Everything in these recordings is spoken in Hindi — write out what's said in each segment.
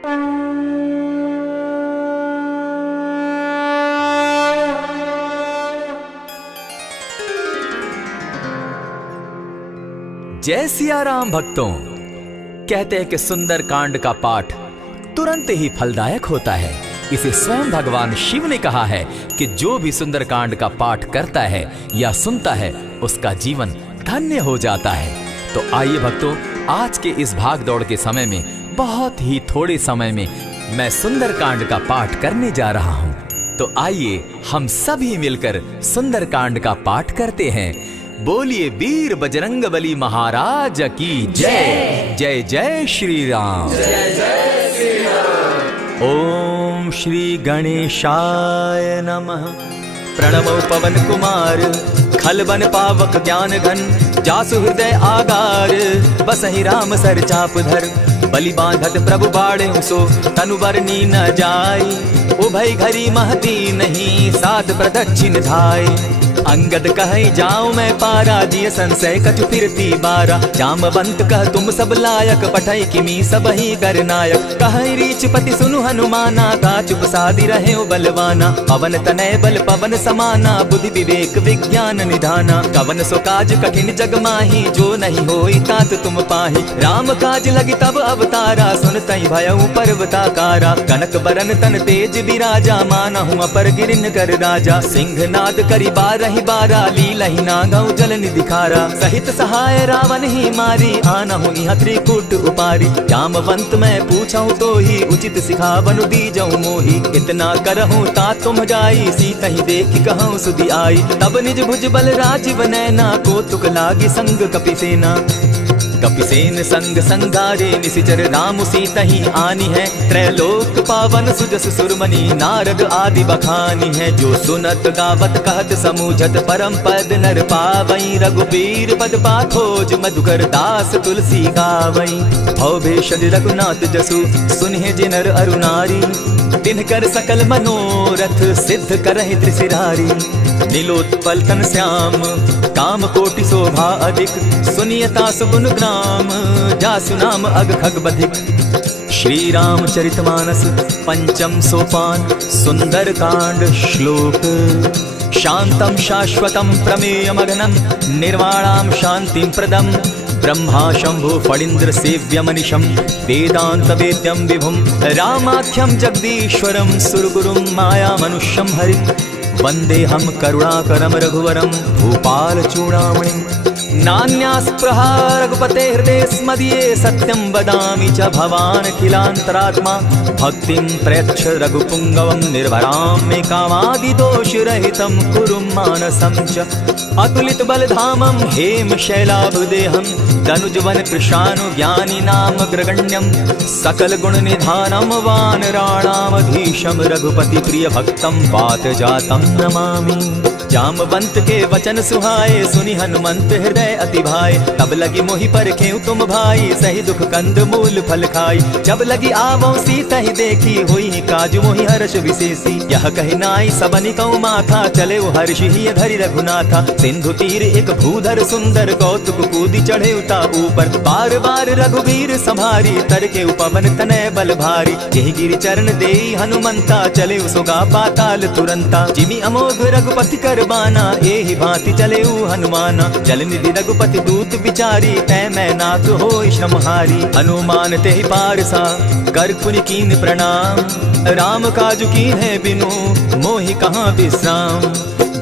जय सिया राम भक्तों। कहते हैं कि सुंदर कांड का पाठ तुरंत ही फलदायक होता है। इसे स्वयं भगवान शिव ने कहा है कि जो भी सुंदर कांड का पाठ करता है या सुनता है उसका जीवन धन्य हो जाता है। तो आइए भक्तों, आज के इस भाग दौड़ के समय में बहुत ही थोड़े समय में मैं सुंदर कांड का पाठ करने जा रहा हूँ। तो आइए हम सभी मिलकर सुंदर कांड का पाठ करते हैं। बोलिए वीर बजरंगबली महाराज की जय। जय जय श्री राम। जय जय श्री राम। ओम श्री गणेशाय नमः। प्रणमो पवन कुमार खल बन पावक ज्ञान घन जासु हृदय आगार बसहि राम सर चाप धर बलि बांधत प्रभु बाढ़े सो तनु बरनी न जाय उभय घरी महती नहीं सात प्रदक्षिण धाय अंगद कहे जाऊं मैं पारा जिय संशय कछु फिरती बारा जामवंत कह तुम सब लायक पठै किमी सब ही कर नायक कहे रीच पति सुनु हनुमाना ता चुप सादी रहे बलवाना पवन तनय बल पवन समाना बुद्धि विवेक विज्ञान निधाना कवन सो काज कठिन जग माही जो नहीं होई तात तुम पाही राम काज लगी तब अवतारा सुन तई भयउ पर्वताकारा कनक बरन तन तेज विराजा मानहु अपर गिरिन कर राजा सिंह नाद करी बार बारा लीलहि नागौ जल निधिखारा सहित सहाय रावण ही मारी आनहु इह त्रिकूट उपारी जामवंत मैं पूछऊं तो ही उचित सिखावनु दीजऊं मोही इतना करहूं ता तुम जाई सीतहि देखि कहूं सुधि आई तब निज भुज बल राजीव नैना कौतुक लागी संग कपिसेना कपिसेन संग संगारे निशिचर राम सीतहि आनी है त्रैलोक पावन सुजस सुरमणि नारद आदि बखानी है जो सुनत गावत कहत समूझत परम पद नर पावई रघुबीर पद पाथोज मधुकर दास तुलसी गावई भव भेषज रघुनाथ जसु सुनहि जिनर अरुणारी तिनकर सकल मनोरथ सिद्ध करहि त्रिशिरारी नीलोत्पल तन श्याम काम कोटि शोभा अधिक सुनियता सुगुण ग्राम जासु नाम अग खग बधिक। श्री रामचरितमानस पंचम सोपान सुंदर कांड श्लोक शांतम शाश्वतम प्रमेयमगनं निर्वाणां शांतिं प्रदम ब्रह्मा शंभु फणीन्द्र सेव्यमनिशं वेदांत वेद्यं विभुं रामाख्यं जगदीश्वरं सुरगुरुं माया मनुष्यं हरिं वंदेहम करुणाकरं रघुवरं भूपाल चूड़ामणिं नान्यास्पृहा रघुपते हृदये स्मदीये सत्यं वदामि च भवान् खिलान्तरात्मा भक्तिं प्रयच्छ रघुपुङ्गवं निर्भरां मे कामादिदोषरहितं कुरु मानसं च अतुलित बलधामं हेम शैलाभदेहं तनुजवन कृशानु ज्ञानी नाम ग्रगण्यं सकल गुण निधानं वानराणामधीशं रघुपति प्रिय भक्तं वात जातं नमामि। जामवंत के वचन सुहाए सुनि हनुमंत हृदय अति भाए तब लगी मोहि परखेउ तुम भाई सही दुख कंद मूल फल खाई जब लगी आवो सीता ही देखी हुई काजु मोहि हर्ष विशेषी यह कहि नाई सबनि कौ माथा चले हर्ष ही धरि रघुनाथा सिंधु तीर एक भूधर सुंदर कौतुक कूदी चढ़े उता ऊपर बार बार रघुवीर संभारी तर के उपवन तनय बल भारी यही गिरि चरण देई हनुमंता चले सुगा पाताल तुरंता जिमि अमोघ रघुपति कर बाना एहि भांति चले हनुमाना जल निधि रघुपति दूत बिचारी तै मैं नाथ होई श्रमहारी हनुमान तेहि पारसा कर पुनि कीन प्रणाम राम काजु कीन है बिनु मोहि कहाँ विश्राम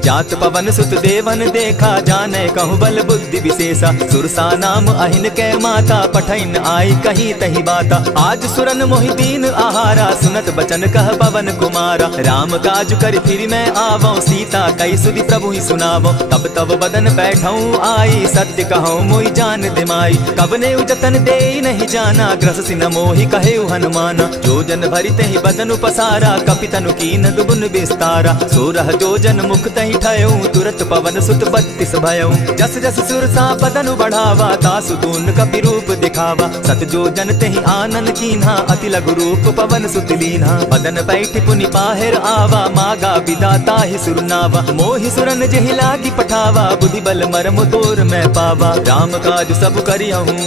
जात पवन सुत देवन देखा जाने कहु बल बुद्धि विशेषा सुरसा नाम अहिन कै माता पठैन आई कहीं तही बाता आज सुरन मोहि दीन आहारा सुनत बचन कह पवन कुमारा राम काज कर फिर मैं आवो सीता कई सुधि प्रभु ही सुनावो तब तब बदन बैठऊं आई सत्य कहूं मोहि जान दिमाई कब ने जतन दे नहीं जाना ग्रस सिन मोहि कहे हनुमाना जो जन भरिते ही बदन पसारा कपितनु कीन दुगुन विस्तारा सोरह जो जन मुख तही ठयऊं तुरत पवन सुत 32 भयऊं जस जस सुरसा बदनु बढ़ावा तासु दून कपि रूप दिखावा सत जो जन तेहि आनन कीन्हा अति लघु रूप पवन सुत लीन्हा बदन बैठ पुनि पाहिर आवा मागा विदाता ही सुरनावा मोहि सुरन जेहि लागी पठावा बुद्धि बल मरम तोर मैं पावा राम काज सब करियहूं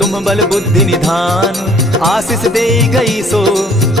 तुम बल बुद्धि निधान, आशीष दे गई सो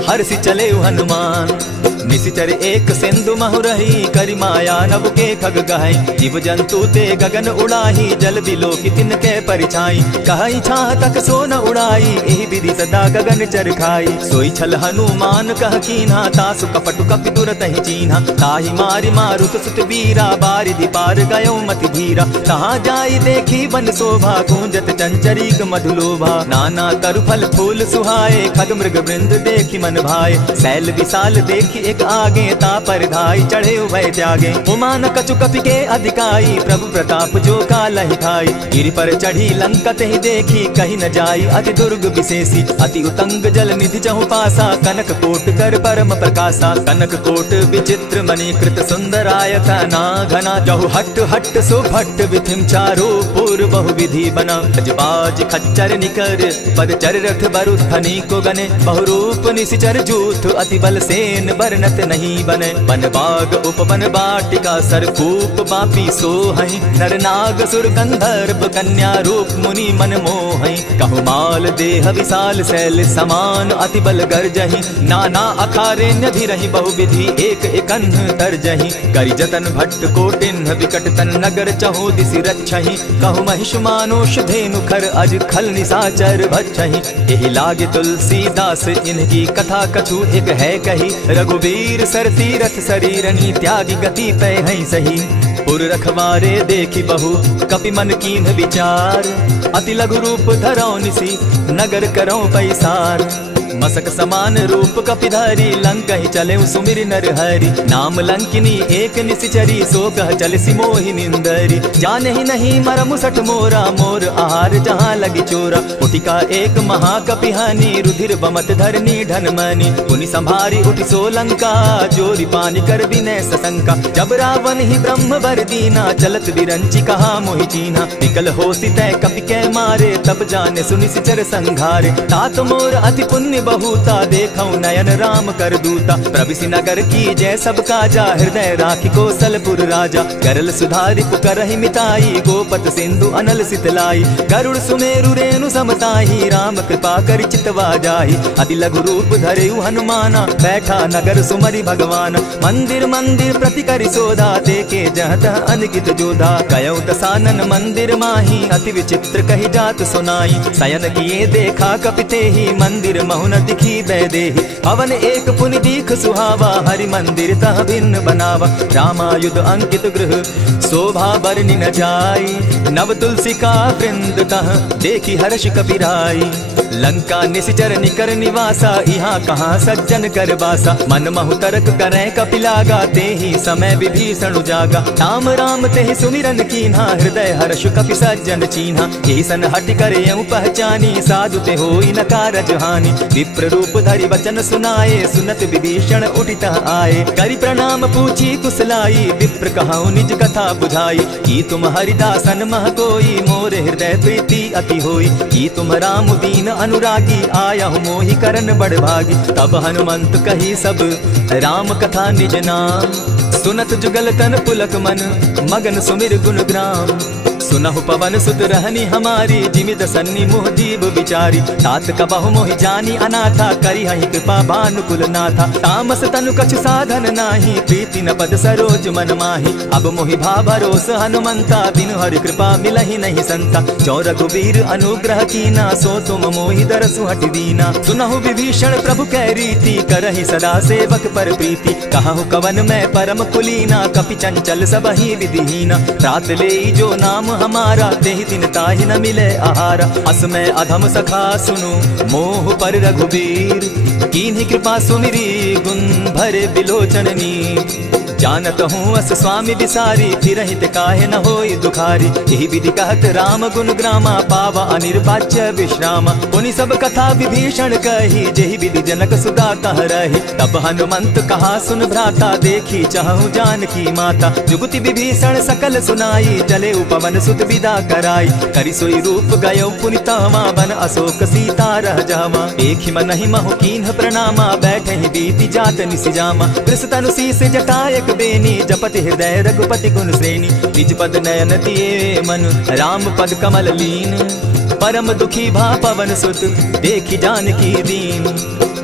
हर्षि चले हनुमान। निशिचर एक सिंधु महु रही, करि माया नभ के खग गहई। जीव जंतु ते गगन उड़ाही, जल बिलो की तिनके परिछाई। कहई छाह तक सो न उड़ाई, एहि विधि सदा गगन चर खाई। सोई छल हनुमान कह कीन्हा, तासु कपटु कपि तुरत ही चीन्हा। ताहि मारि मारुत सुत बीरा, बारिधि पार गयो मति धीरा। कहाँ जाई देखी वन शोभा, गूंजत चंचरीक मधुलोभा। नाना तरु फल फूल सुहाए, खग मृग वृंद देखी मन भाए। शैल विशाल देखी एक आगे, तापर धाई चढ़े उभय त्यागे। उमान कछु कपि के अधिकाई, प्रभु प्रताप जो कालहि खाई। गिरि पर चढ़ी लंका तेहि देखी, कहीं न जाई अति दुर्ग विशेषी। अति उतंग जल निधि चहु पासा, कनक कोट कर परम प्रकाशा। कनक कोट विचित्र मणिकृत सुंदरायत ना घना। जहु हट हट सो भट्ट विधिम चारो पूर्व बहु विधि बना। गजबाज खच्चर निकर पद चर रथ बरु धनी को गने। बहुरूप निशिचर जूथ अति बल सेन वर्णत नहीं बने। बन बाग उपवन बाटिका सरकूप बापी सोहई। नर नाग सुर गंधर्व कन्या रूप मुनि मन मोहई। कहु माल देह विशाल शैल समान, अति बल गर्जहि। नाना अखारे न्यधिरहि बहुविधि, एक एकन्ह तरजहि। करि जतन भट्ट कोटिन्ह विकट तन नगर, चहु दिसि रक्षहि। कहु महिष मानुष धेनु खर, अज खल निशाचर भक्षहि। एहि लागे तुलसीदास इनकी कथा, कछु एक है कही। रघुवीर सर तीरथ शरीरनी, त्यागी गति पै हई सही। पुर रखवारे देखी बहु कपि मन कीन्ह विचार। अति लघु रूप धरौ निसी, नगर करौ पैसार। मसक समान रूप कपिधारी, लंक ही चले सुमिर नर हरि। नाम लंकिनी एक निशिचरी, सो कह चल सिमोहि निंदरी। जाने ही नहीं मरमु सठ मोरा, मोर आहार जहाँ लगी चोरा। उठिका एक महाकपिहानी, रुधिर बमत धरनी ढनमनी। पुनि संभारी उठि सो लंका, जोरी पानी कर विनय सशंका। जब रावण ही ब्रह्म बर दीना, चलत विरंचि कहा मोहि चीन्हा। विकल होसि तै कपि कै मारे, तब जाने सुनि निशिचर संघारे। तात मोर अति पुण्य बहुता, देखौ नयन राम कर दूता। प्रविशि नगर की जय सब काजा, हृदय राखि कौशलपुर राजा। करल सुधारि पुकरहि मिताई, गोपत सिंधु अनल सितलाई। गरुड़ सुमेरु रेणु समताही, राम कृपा करि चितवा जाहि। अति लघु रूप धरेउ हनुमाना, बैठा नगर सुमरि भगवान। मंदिर मंदिर प्रति करि सोधा, देखे जहत अनगित जोधा। कयौ दसानन मंदिर माही, अति विचित्र कहि जात सुनाई। शयन किए देखा कपि तेहि, मंदिर महु न दिखी बैदेहि। हवन एक पुनि दीख सुहावा, हरि मंदिर तह भिन्न बनावा। रामायुध अंकित गृह शोभा बरनि न जाई। नव तुलसी का वृंद तह देखी हर्ष कपिराई। लंका निशिचर निकर निवासा, यहाँ कहाँ सज्जन कर बासा। मन महु तरक करै कपिलागा, तेहि समय विभीषण उजागा। राम राम तेहि सुमिरन कीन्हा, हृदय हर्ष कपि सज्जन चीन्हा। एहि सन हटि कर यऊ पहचानी, साधु ते होई न कारज हानि। विप्र रूप धरि वचन सुनाए, सुनत विभीषण उठितः आए। करि प्रणाम पूछी कुशलाई, विप्र कहौ निज कथा बुझाई। की तुम हरिदासन मह कोई, मोर हृदय प्रीति अति होई। की तुम राम दीन अनुरागी, आया मोहि करन बड़ भागी। तब हनुमंत कही सब राम कथा निज नाम, सुनत जुगल तन पुलक मन, मगन सुमिर गुण ग्राम। सुनहु पवन सुत रहनी हमारी, जिमित सन्नी मुह दीव विचारी। तात कबहु मोहि जानी अनाथा, करी हहि कृपा भानुकुल नाथा। तामस तनु कछु साधन नाही, प्रीति न पद सरोज मन माही। अब मोहि भा भरोस हनुमंता, बिनु हरि कृपा मिलहि नहीं संता। जो रघुवीर अनुग्रह कीना, सो तुम मोहि दरसु हटि दीना। सुनहु विभीषण प्रभु कै रीति, करहि सदा सेवक पर प्रीति। कहु कवन मैं परम कुलीना, कपि चंचल सबहि विधिहीना। रात ले जो नाम हमारा, तेहि दिन ताहि न मिले आहारा। अस में अधम सखा सुनु, मोह पर रघुवीर। कीन्ही कृपा सुमिरी, गुण भरे बिलोचन नीर। जानत हूँ अस स्वामी बिसारी, फिरहित काहे न होई दुखारी। यही विधि कहत राम गुण ग्रामा, पावा अनिर्वाच्य विश्रामा। पुनि सब कथा विभीषण कही, जेहि विधि जनक सुता कह रही। तब हनुमंत कहा सुन भ्राता, देखी चाहूँ जानकी माता। जुगति विभीषण सकल सुनाई, चले उपवन सुत विदा कराई। करि सोई रूप गयो पुनि तहवा, बन अशोक सीता रह जावा। एक ही मन ही महु कीन्ह प्रणामा, बैठे ही बीती जात निसिजामा। कृष तनु शीस जटायक बेनी, जपति हृदय रघुपति गुण श्रेणी। निज पद नयन दिए मन, राम पद कमल लीन। परम दुखी भा पवन सुत देखी जानकी दीन।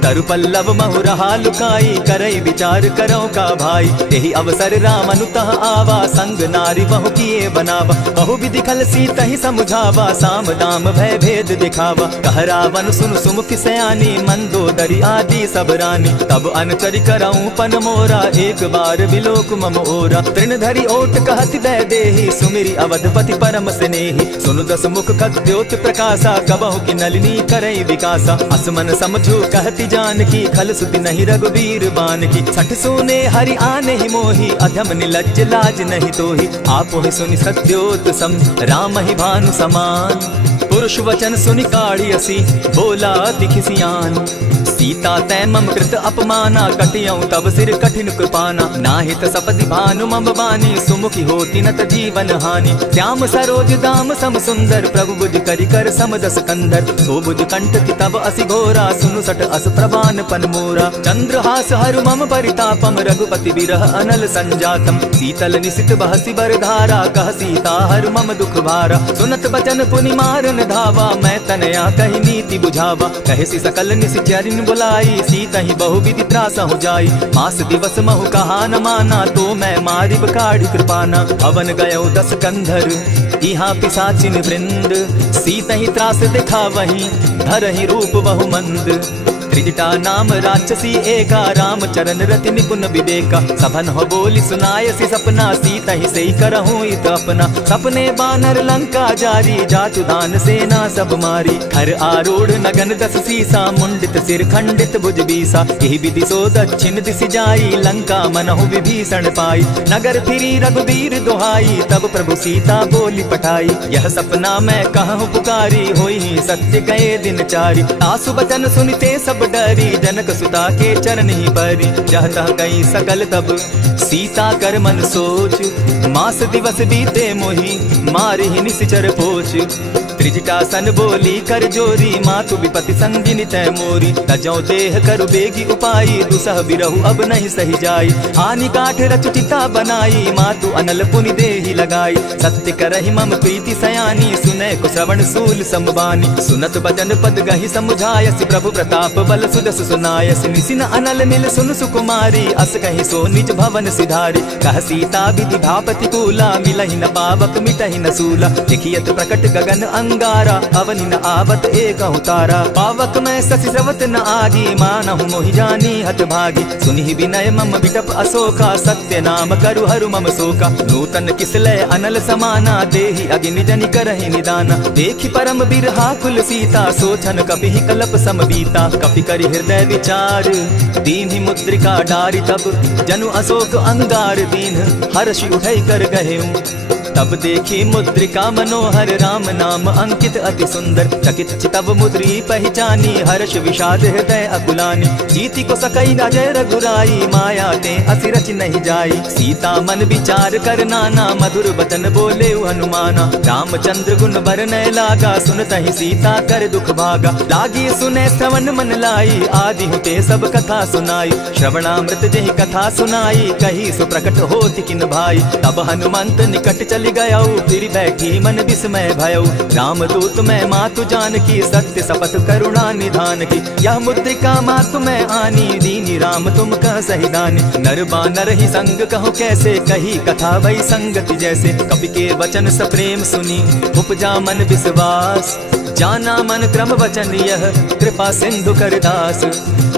तरु पल्लव महु रहा लुकाई करई विचार करो का भाई। यही अवसर राम अनुतः आवा संग नारी बहु किए बनावा। बहु विधि खल सीत ही समुझावा साम दाम भय भेद दिखावा। कह रावण सुन सुमुख सयानी मंदोदरी आदि सब रानी। तब अनचरि करऊं पन मोरा एक बार बिलोक मम ओरा। तृण धरि ओट कहति दय देहि सुमिरि अवधपति परम स्नेही। सुनु दस मुख खद्योत प्रकाशा कबहु की नलिनी करई विकासा। असमन समझू कहति जानकी खल सुति नहीं रघुबीर बान की। सठ सोने हरि आने ही मोही अधम निलज्ज लाज नहीं तोही। आपो ही सुनि सत्योत सम राम ही भानु समान। पुरुष वचन सुनि काढ़ियसी बोला अति खिसियान। सीता तै मम कृत अपमाना कटियऊं तब सिर कठिन कृपाना। नाहित सपदि भानु मम बानी सुमुखी होती नत जीवन हानि। श्याम सरोज दाम सम सुंदर प्रभु बुझ करि कर समदस कंधर। सो बुझ कंठ की तब असि घोरा सुनु सट अस प्रवान पन मोरा। चंद्रहास हरु मम परितापम रघुपति बिरह अनल संजातम। शीतल निशित बहसी बर धारा कह सीता हरु मम दुख भारा। सुनत बचन पुनि मारन धावा मैं तनया कही नीति बुझावा। कहसी सकल निशिचरिन बुलाई सीता ही बहु विधि त्रास हो जाई। मास दिवस महु कहा न माना तो मैं मारिब काढ़ी कृपाना। अवन गयो 10 कंधर इहाँ पिशाचिन वृंद। सीता ही त्रास दिखा वही धरहि रूप बहु मंद। त्रिजटा नाम राक्षसी एका राम चरण रति निपुण विवेका। सभन हो बोली सुनायसी सपना सीता ही सही करहूं इत अपना। सपने बानर लंका जारी जातु दान सेना सब मारी। खर आरूढ़ नगन 10 सीसा मुंडित सिर खंडित भुज बीसा। यही विधि सो दक्षिण दिशि जाई लंका मनहु विभीषण पाई। नगर फिरी रघुबीर दुहाई तब प्रभु सीता बोली पठाई। यह सपना मैं कहूँ पुकारी होई सत्य गए दिन चारी। आसु बचन सुनते सब डरी जनक सुता के चरण ही परी। जहता गई सकल तब सीता कर मन सोच। मास दिवस बीते मोही मारी ही निश्चर पोच। त्रिजटा सन बोली कर जोरी मातु विपति संगिनी तय मोरी। तजौ देह करु बेगी उपाई दुसह बिरहु अब नहीं सही जाई। हानि काठ रच चिता बनाई मातु अनल पुनि देहि लगाई। सत्य करहि मम प्रीति सयानी सुनै को श्रवण सूल समबानी। सुनत बचन पद गहि समुझायसि प्रभु प्रताप बल सुदस सुनायसि। निसिन अनल मिल सुन सुकुमारी अस कहि सो निज भवन सिधारी। कह सीता विधि भापति कूला मिलहि न पावक मिटहि न सूला। देखियत प्रकट गगन अंगारा अवनि न आवत एक तारा। पावक मैं शशि स्रवत न आगी मानहु मोहि जानी हत भागी। सुनि विनय मम बिटप अशोका सत्य नाम करु हरु मम शोका। नूतन किसलय अनल समाना देहि अग्नि जनि करहि निदाना। देखि परम बिरहा कुल सीता सोचन कपि कलप सम बीता। कपि करि हृदय विचार दीन्हि मुद्रिका डारी। तब जनु अशोक अंगार दीन हर्षि उठै कर गहेऊं। तब देखी मुद्रिका मनोहर राम नाम अंकित अति सुंदर। चकित चितव मुद्री पहचानी हर्ष विषाद हृदय अकुलानी। जीति को सकई अजय रघुराई माया ते असिरच नहीं जाई। सीता मन विचार कर नाना मधुर बचन बोले हनुमाना। रामचंद्र गुण बरनय लागा सुनतहि सीता कर दुख भागा। लागी सुने श्रवण मन लाई आदि हुते सब कथा सुनाई। श्रवणामृत जेहि कथा सुनाई कही सो प्रकट होति किन भाई। तब हनुमंत निकट चल गया फिर बैठी मन विस्मय भयो। रामदूत मैं मातु जानकी सत्य शपथ करुणा निधान की। यह मुद्रिका मातु मैं आनी दीनी राम तुम कह सही दानी। नर बानर ही संग कहो कैसे कही कथा वही संगति जैसे। कवि के वचन सप्रेम सुनी उपजा मन विश्वास। जाना मन क्रम वचन यह कृपा सिंधु करदास।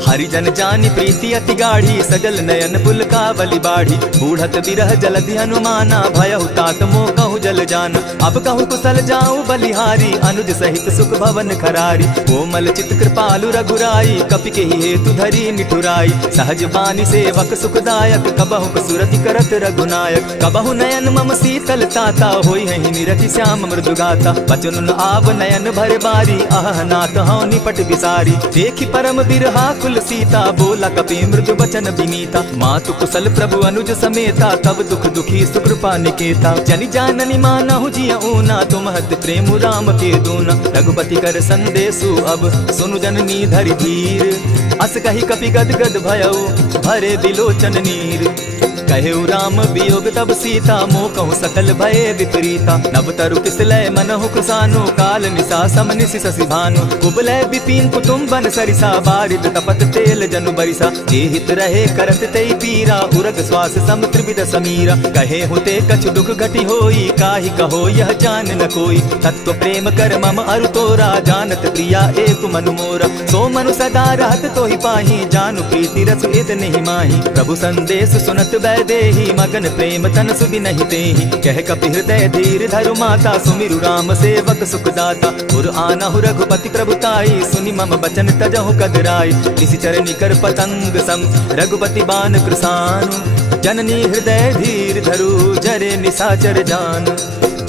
हरिजन जानी प्रीति अति गाढ़ी सजल नयन पुलकावली बाढ़ी। बूढ़त बिरह जलधि हनुमाना भयहु तात मोह कहूँ जल जाना। अब कहूँ कुशल जाऊँ बलिहारी अनुज सहित सुख भवन खरारी। कोमल चित कृपालु रघुराई कपि के हेतु धरी निठुराई। सहज बानी सेवक सुखदायक कबहु कसुरति करत रघुनायक। कबहु नयन मम शीतल ताता होई है निरति श्याम मृदु गाता। बचन आव नयन भर बारी आह नाथ हौ निपट विसारी। देखि परम बिरहा कुल सीता बोला कपि मृदु बचन विनीता। मातु कुशल प्रभु अनुज समेता तब दुख दुखी सुकृपा निकेता। जनि जाननि मानहु जिय ऊना तुम हत प्रेम राम के दूना। रघुपति कर संदेशु अब सुनु जननी धरि धीर। अस कहि कपि गद गद भयउ भरे बिलोचन नीर। कहेउ राम वियोग तब सीता मोह कहूँ सकल भये विपरीता। नव तरु किसलय मनहु कृसानु काल निशा सम निशि शशि भानु। कुबलय विपिन कुटुम्बन सरिसा बारिद तपत तेल जनु बरिसा। जे हित रहे करत तेई पीरा उरग श्वास सम त्रिविध समीरा। कहे हुते कछु दुख घटी होई काहि कहो यह जान न कोई। तत्व प्रेम कर मम अरु तोरा जानत प्रिया एक मनु मोरा। सो मनु सदा रहत तोहि पाहि जानु प्रीति रस इत नहीं माही। प्रभु संदेश सुनत वैदेही मगन प्रेम तन सुधि नहीं तेहि। कह कपि हृदय धीर धरु माता सुमिरु राम सेवक सुखदाता। उर आनहु रघुपति प्रभुताई सुनि मम बचन तजहु कदराई। निशिचर निकर पतंग सम रघुपति बान कृसानु। जननी हृदय धीर धरु जरे निशाचर जान।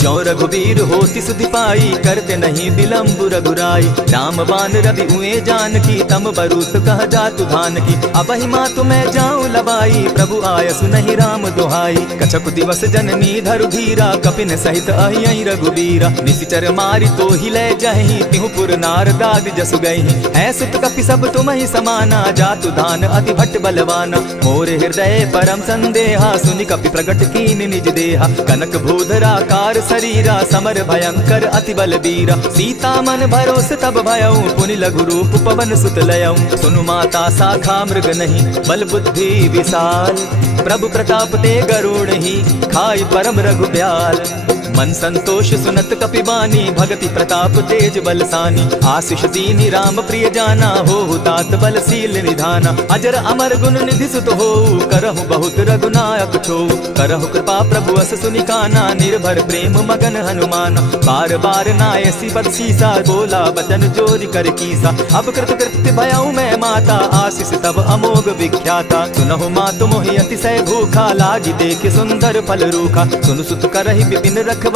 जो रघुवीर होति सुधि पाई करते नहीं विलम्ब रघुराई। राम बान रवि उए जान की तम बरूत कह जातु धान की। अबहि मातु मैं जाऊं लबाई प्रभु आयसु नहीं राम दुहाई। कछक दिवस जननी धरु धीरा कपिन सहित अहियहि रघुवीरा। निशिचर मारि तो ही ले जहि तिहु पुर नार दाग जसु गई। है सुत कपि सब तुम ही समाना जातु धान अति भट्ट बलवाना। मोर हृदय परम संदेहा सुनि कपि प्रगट कीन निज देहा। कनक भूधरा कार शरीरा समर भयंकर अति बलबीरा। सीता मन भरोस तब भयऊ पुनि लघु रूप पवन सुत लयऊ। सुनु माता शाखा मृग नहीं बल बुद्धि विशाल। प्रभु प्रताप ते गरुड़ ही खाई परम रघुब्याल। मन संतोष सुनत कपि बानी भगति प्रताप तेज बलसानी। आशीष दीनि राम प्रिय जाना हो तात बलशील निधाना। अजर अमर गुण निधि सुत हो करहु बहुत रघुनायक छो। करहु कृपा प्रभु अस सुनि काना निर्भर प्रेम मगन हनुमान। बार बार नायसी पद सीसा बोला बचन जोरि कर कीसा। अब कृत कृत्य भयऊ मैं माता आशीष तब अमोघ विख्याता। सुनहु मातु मोहि अतिशय भूखा लागी देख सुंदर फल रूखा। सुनु सुत करहि विपिन रखवारी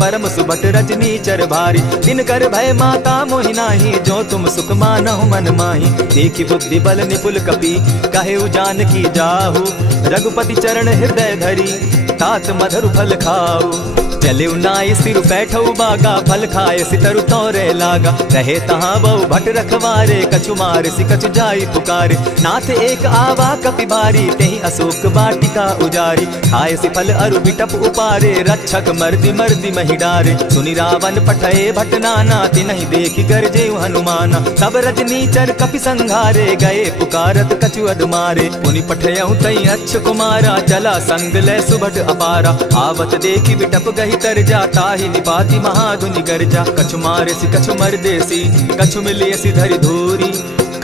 परम सुबट रजनी चर भारी। दिन कर भय माता मोहि नाही जो तुम सुख मानहु मन माही। देखी बुद्धि बल निपुल कपि कहेउ जानकी जाहु। रघुपति चरण हृदय धरी तात मधुर फल खाऊ। चले नाई सिर बैठऊ बागा फल खाए सितरु तोरे लागा। रहे तहाँ बहु भट रखवारे कछु मार सि कछु जाई पुकारे। नाथ एक आवा कपि भारी तेहि अशोक वाटिका उजारी। खाए सि फल अरु बिटप उपारे रक्षक मर्दि मर्दि महि डारे। सुनि रावण पठए भट नाना तिनहि देखि गरजे हनुमाना। सब रजनीचर कपि संघारे गए पुकारत कछु अदमारे। पुनि पठयऊ तई अच्छ कुमारा चला संग ले सुभट अपारा। आवत देखि बिटप गहि तर जाता ही निपाति महाधुनि गर्जा। कछु मारे सी कछु मर्देसी कछु मिलिए सी धरि धूरी।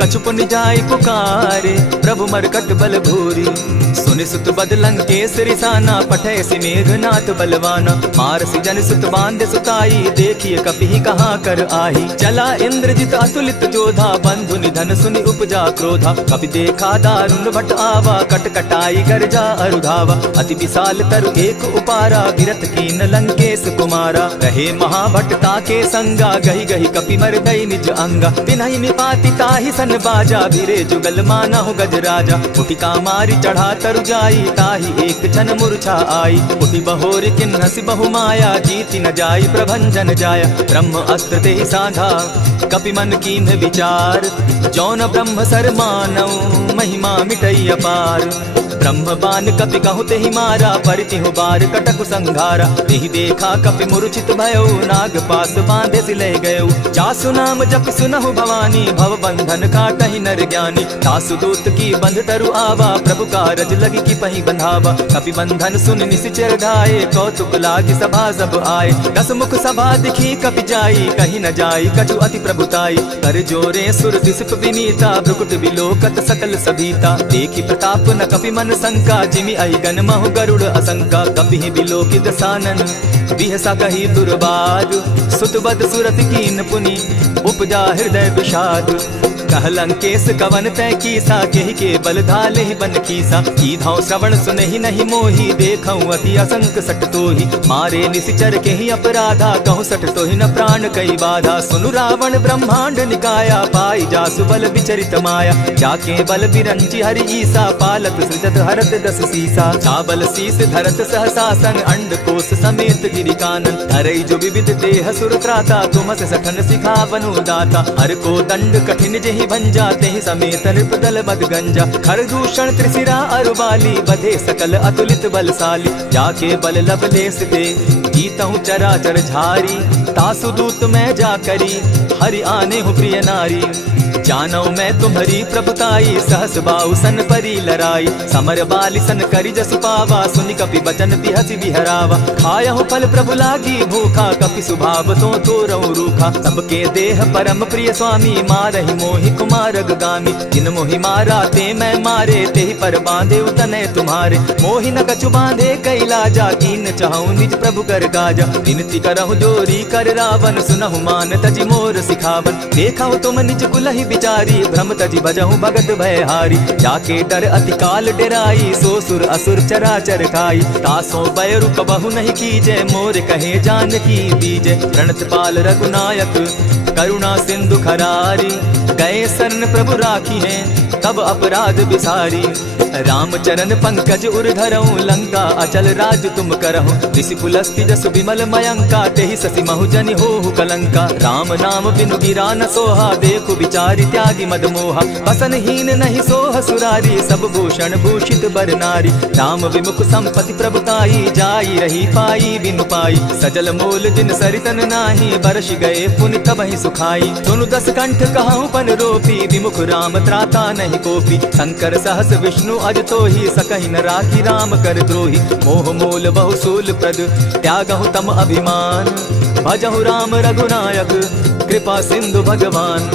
कछु पुनि जाई पुकारे प्रभु मरकट बल भूरी। सुनि सुत बद लंकेश रिसाना पठे सि मेघनाथ बलवाना। मार सि जन सुत बांधे सुताई देखिए कपि कहाँ कर आही। चला इंद्रजित अतुलित जोधा बंधु निधन सुनि उपजा क्रोधा। कपि देखा दारुण भट आवा कट कटाई गर्जा अरुधावा। अति विशाल तरु एक उपारा विरत कीन लंकेश कुमारा। रहे महाभट्टा के संगा गही गही कपि मर गई निज अंगा। तिन्हि निपाति ताहि सन बाजा भिरे जुगल माना हो गजराजा। उठिका मारी चढ़ा तरु जाई ताहि एक क्षण मूर्छा आई। उठि बहोर किन्हसि बहु माया जीति न जाई प्रभंजन जाया। ब्रह्म अस्त्र ते साधा कपि मन कीन्ह विचार। जौन ब्रह्म सर मानऊ महिमा मिटई अपार। ब्रह्म बान कपि कहु तेहि मारा परितिहु बार कटकु संघारा। तेहि देखा कपि मूर्छित भयउ नाग पास बांधे सि ले गयउ। जासु नाम जपि सुनहु भवानी भव बंधन काटहि नर ज्ञानी। दासु दूत की बंध तरु आवा प्रभु कारज लगी की पहि बंधावा। कपि बंधन सुन निशिचर धाये कौतुक लागी सभा सब आए। दस मुख सभा दिखी कपि जाई कहीं न जाई कछु अति प्रभुताई। कर जोरे सुर दिसप विनीता भ्रुकुट विलोकत सकल सभीता। देखी प्रताप न कपि मन संका जिमि अहिगन महु गरुड़ असंका। कपि बिलोकि दसानन बिहसा कही दुर्बाद। सुतबद सुरत कीन पुनि उपजा हृदय विषाद। कह लंकेश कवन तय कीसा केहि के बल धाले ही बन कीसा। कीधौ श्रवण सुनहि नहीं मोही देखऊं अति असंक सट तोहि। मारे निशिचर केहि अपराधा कहूँ सट तोहि न प्राण कई बाधा। सुनु रावण ब्रह्मांड निकाया पाई जासु बल विचरित माया। जाके बल बिरंची हरि ईसा पालत सृजत हरत दस सीसा। चावल शीस धरत सहसासन अंड कोश समेत गिरि कानन। धरई जो विविध देह सुर त्राता तुमस सठन सिखावनु दाता। हर को दंड कठिन जेहि भंजा तेहि समेत नृपदल बद गंजा खरदूषण त्रिशिरा अरुबाली बधे सकल अतुलित बलशाली जाके बल लवलेस दे जीतहु चराचर झारी तासु दूत मैं जा करी हरि आने हूँ प्रिय नारी जानौ मैं तुम्हारी प्रभुताई सहस बाऊ सन परी लराई समर बाली सन करी जसु पावा सुनि कपि बचन बिहसि बिहरावा खायहु फल प्रभु लागी भूखा कपि सुभाव तो तोरहु रूखा सबके देह परम प्रिय स्वामी मारहि मोहि कुमारग गामी जिन मोहि मारा ते मैं मारे तेहि पर बांधे उतने तुम्हारे मोहि न कछु बांधे कैलाजा कीन चाहूं निज प्रभु कर गाजा विनती करहु जोरी कर रावण सुनहु मान तजि मोर सिखावन देखहु तुम निज कुलहि बिचारी भ्रम तजि बजहु भगत भयहारी जाके डर अति काल डेराई सो सुर असुर चराचर खाई तासो बैरु कबहु नहीं कीजे मोर कहे जानकी बीजे प्रणत पाल रघुनायक करुणा सिंधु खरारी गए शरण प्रभु राखी है तब अपराध बिसारी रामचरण पंकज उर्धरऊ लंका अचल राज तुम करहु ऋषि पुलस्ति जसु विमल मयंका तेहि ससि महु जनि होहु कलंका राम नाम बिनु गिरा न सोहा देखु विचारि त्यागी मद मोहा बसन हीन नहीं सोह सुरारी सब भूषण भूषित बर नारी राम विमुख संपति प्रभुताई जाई रही पाई बिनु पाई सजल मोल जिन सरितन नाही बरस गए पुनि तबहि सुखाई सुनु दस कंठ कहूँ पन रोपी विमुख राम त्राता नहीं कोपी शंकर सहस विष्णु अज तो ही सकहि न राखी राम कर द्रोही मोह मोल बहु सूल प्रद त्यागहु तम अभिमान भजहु राम रघुनायक कृपा सिंधु भगवान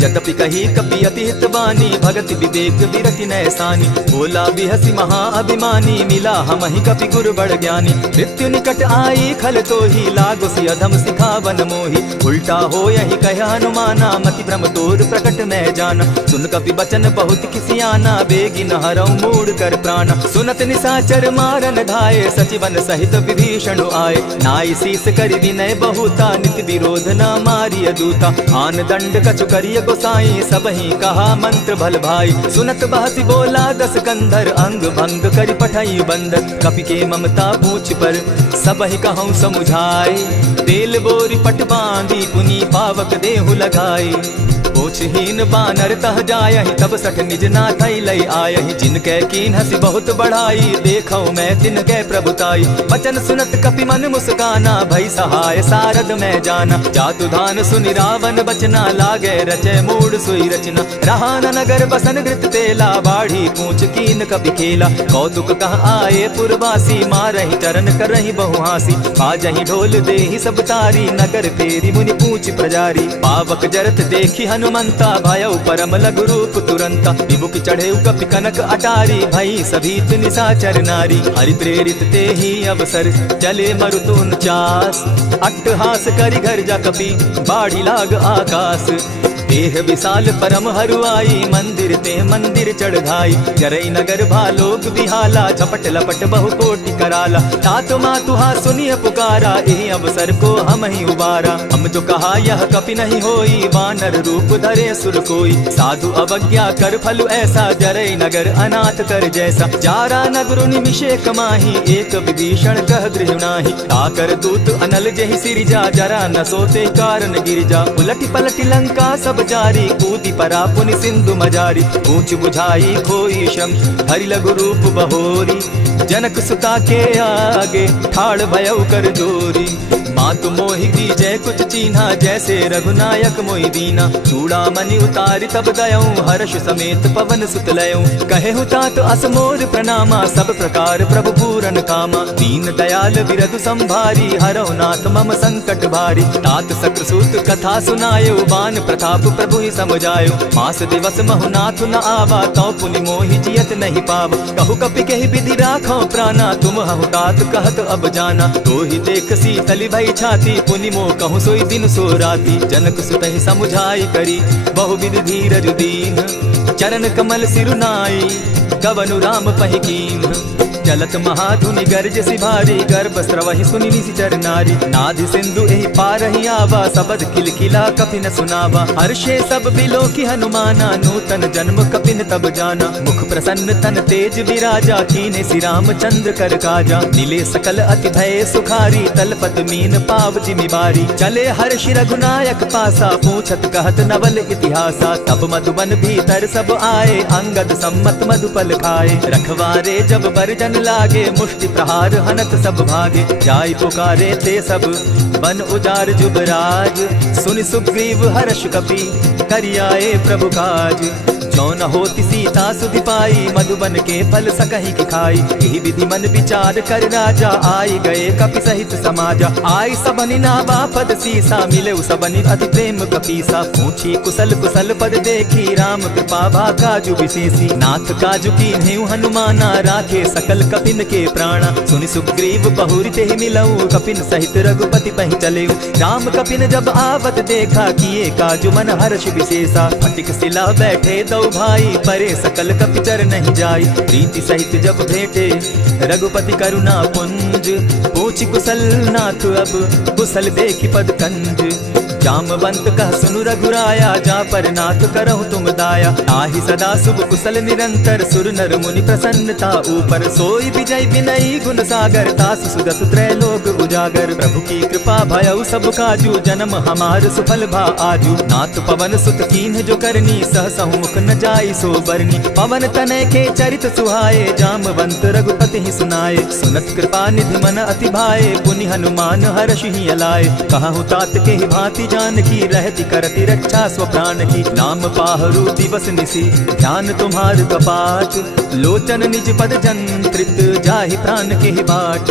जतपि कही कपि अति हित बानी भगति विवेक विरति नैसानी बोला बिहसी महा अभिमानी मिला हमहि कपि गुर बड़ ज्ञानी मृत्यु निकट आई खल तो ही लागो सि अधम सिखावन मोही उल्टा हो यही कह हनुमाना मति भ्रम तोर प्रकट मैं जाना सुन कपि बचन बहुत किसियाना बेगी न हरऊ मूड कर प्राण सुनत निसाचर मारन धाये सचिवन सहित विभीषण आए नाई शीस करि विनय बहुता नित विरोध न मारिय दूता आन दंड कछु करिय गोसाई सबही कहा मंत्र भल भाई सुनत बहसी बोला दस कंधर अंग भंग करि पठाई बंदर कपि के ममता पूछ पर सबही कहूँ समुझाए तेल बोरी पट बांधी पुनी पावक देहु लगाई ओछहीन बानर तह जायहि तब सठ निज नाथई लई आयहि जिनके कीन हसी बहुत बढ़ाई देखौ मैं तिनके प्रभुताई बचन सुनत कपि मन मुस्काना भई सहाय सारद मैं जाना जातु धान सुनि रावण बचना लागे रचे मूड सोई रचना रहा न नगर बसन घृत तेला बाढ़ी पूछ कीन कपि खेला कौतुक कह आए पुरवासी मारहि चरण करहि बहु हासी बाजहि ढोल देहि सब तारी नगर तेरी मुनि पूछ प्रजारी पावक जरत देखी हनुमंता भयउ परम लघु रूप तुरंता विमुख चढ़े कपि कनक अटारी भई सभीत निशाचर नारी हरि प्रेरित ते ही अवसर चले मरुतुन चास अट्टहास करि घर जा कपि बाढ़ी लाग आकाश देह विशाल परम हरुआई मंदिर ते मंदिर चढ़ाई जरई नगर भालोक बिहाला झपट लपट बहु कोटि कराला तात मातुहा सुनिय पुकारा यही अवसर को हम ही उबारा हम जो कहा यह कपि नहीं होई वानर रूप धरे सुर कोई साधु अवज्ञा कर फल ऐसा जरई नगर अनाथ कर जैसा जारा नगर निमिषे कमाही एक विभीषण कह गृह नाही ताकर दूत अनल जहि सिरिजा जरा न सोते कारण गिरजा उलटी पलटी लंका सब जारी कूदी परा पुनि सिंधु मजारी पूछ बुझाई खोई शम हरि लघु रूप बहोरी जनक सुता के आगे ठाड़ भयउ कर जोरी मातु मोहि दीजय कुछ चीन्हा जैसे रघुनायक मोहि दीना चूड़ामणि उतारि तब दयऊं हर्ष समेत पवन सुत लयऊं कहे तात असमोर प्रणामा सब प्रकार प्रभु पूरन कामा दीन दयाल बिरधु संभारी हरौ नाथ मम संकट भारी तात सक्रसूत कथा सुनायो बान प्रताप प्रभु ही समझायो मास दिवस महु नाथ न आवा तौ पुनि मोहि जियत नहीं पाव कहु कपि कहि विधि राखो प्राणा तुम हहु तात कहत अब जाना तो ही देख शीतली भई छाती पुनि मो कहूँ सोई दिन सो राती जनक सुतहि समुझाई करी बहु विधि धीरज दीन चरण कमल सिरुनाई कवनु राम पहिकीन चलत महाधुनि गर्ज सिभारी, गर्भ स्रवहि सुनि निशिचर नारी। नाधि सिंधु एहि पारहि आवा, सबद किलकिला कपिन सुनावा। हर्षे सब बिलो की हनुमाना, नूतन जन्म कपिन तब जाना। मुख प्रसन्न तन तेज विराजा, कीने श्री रामचंद्र कर काजा। नीले सकल अति भय सुखारी, तलपत मीन पाव जिमि बारी। चले हर्षि रघुनायक पासा, पूछत कहत नवल इतिहासा। तब मधुबन भीतर सब आए, अंगद सम्मत मधुपल खाए। रखवारे जब बरजन लागे, मुष्टि प्रहार हनत सब भागे। जाय पुकारे ते सब बन उजार जुबराज, सुनि सुग्रीव हर्ष कपि करियाए प्रभु काज। जो न होती सीता सुधि पाई, मधुबन के फल सकहि की खाई। यही विधि मन विचार कर राजा, आई गए कपि सहित समाजा। आई सबनि नावा पद सीसा, मिले सबनि अति प्रेम कपीसा। पूछी कुशल कुशल पद देखी, राम कृपा भा काजु विशेषी। नाथ काजु कीन्हे हनुमाना, राखे सकल कपिन के प्राणा। सुनि सुग्रीव बहुरि तेहि मिलऊ, कपिन सहित रघुपति पहि चलेऊ। राम कपिन जब आवत देखा, किए काजु मन हर्ष विशेषा। फटिक सिला बैठे दो भाई, परे सकल कपिचर नहीं जाई। प्रीति सहित जब भेटे रघुपति करुणा पुंज, पूछ कुशल नाथ अब कुशल देखि पद कंज। जामवंत कह सुनु रघुराया, जा पर नाथ करहु तुम दाया। ताहि सदा शुभ कुशल निरंतर, सुर नर मुनि प्रसन्नता ऊपर। सोई विजय विनयी गुण सागर, तास सुदस त्रैलोक उजागर। प्रभु की कृपा भयउ सब काजू, जन्म हमार सुफल भा आजू। नाथ पवन सुत कीन्ह जो करनी, सहसहु मुख न जाई सो बरनी। पवन तनय के चरित सुहाए, जामवंत रघुपति ही सुनाए। सुनत कृपा निधि मन अति भाए, पुनि हनुमान हर्षि ही अलाए। कहु तात के ही भांति जानकी, रहति करति रक्षा स्व प्राण की। नाम पाहरु दिवस निसी, ध्यान तुम्हार कपाट। लोचन निज पद जंत्रित, जाहि प्राण के ही बाट।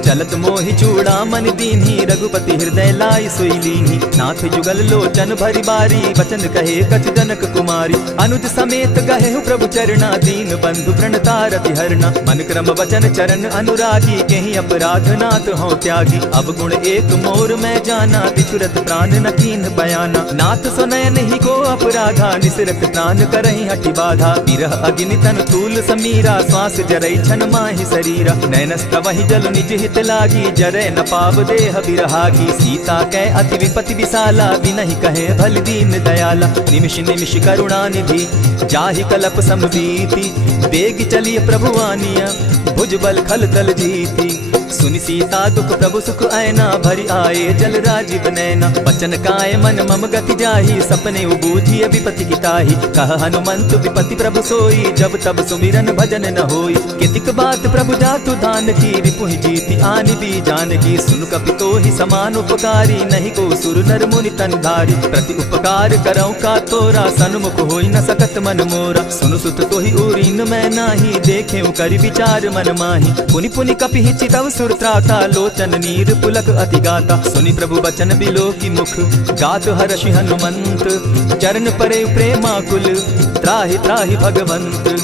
चलत मोहि चूड़ामणि दीन्ही, रघुपति हृदय लाई सोई लीन्ही। नाथ जुगल लोचन भरि बारी, बचन कहे कछ जनक कुमारी। अनुज समेत गहे प्रभु चरणा, दीन बंधु प्रणतारति हरना। मन क्रम वचन चरण अनुरागी, केहि अपराध नाथ हो त्यागी। अब गुण एक मोर मैं जाना, बिछुरत प्राण न कीन बयाना। नाथ सुनयन ही को अपराधा, निसरत प्राण करहि हठि बाधा। विरह अग्नि तन तूल समीरा, श्वास जरई छन माहि शरीरा। नैनस्तवहि जल निज हित लागी, जरै न पाव देह बिरहागी। सीता कै अति विपति विशाला, बिनहि कहे भल दीन दयाला। निमिष निमिष करुणा निधि, जाहि कलप समबीति। बेग चलिय प्रभु आनिया, भुजबल खल तल जीती। सुनि सीता दुख प्रभु सुख ऐना, भरि आए जल राजीव नैना। बचन काय मन मम गति जाहि, सपने उबूझिय विपति की ताहि। कह हनुमंत विपति प्रभु सोई, जब तब सुमिरन भजन न होई। कितिक बात प्रभु जातु दान की, रिपुहि जीति आनि भी जान की। सुन कपि तोहि समान उपकारी, नहीं को सुर नर मुनि तन धारी। प्रति उपकार करौ का तोरा, सन्मुख होई न सकत मन मोरा। सुनु सुत तोहि उरीन मैं नाही, देखे करि विचार मन माही। पुनि पुनि कपि चितव सुर त्राता, लोचन नीर पुलक अति गाता। सुनि प्रभु बचन बिलो की मुख, गात हर्षि हनुमंत। चरण परे प्रेमाकुल, त्राहि त्राहि भगवंत।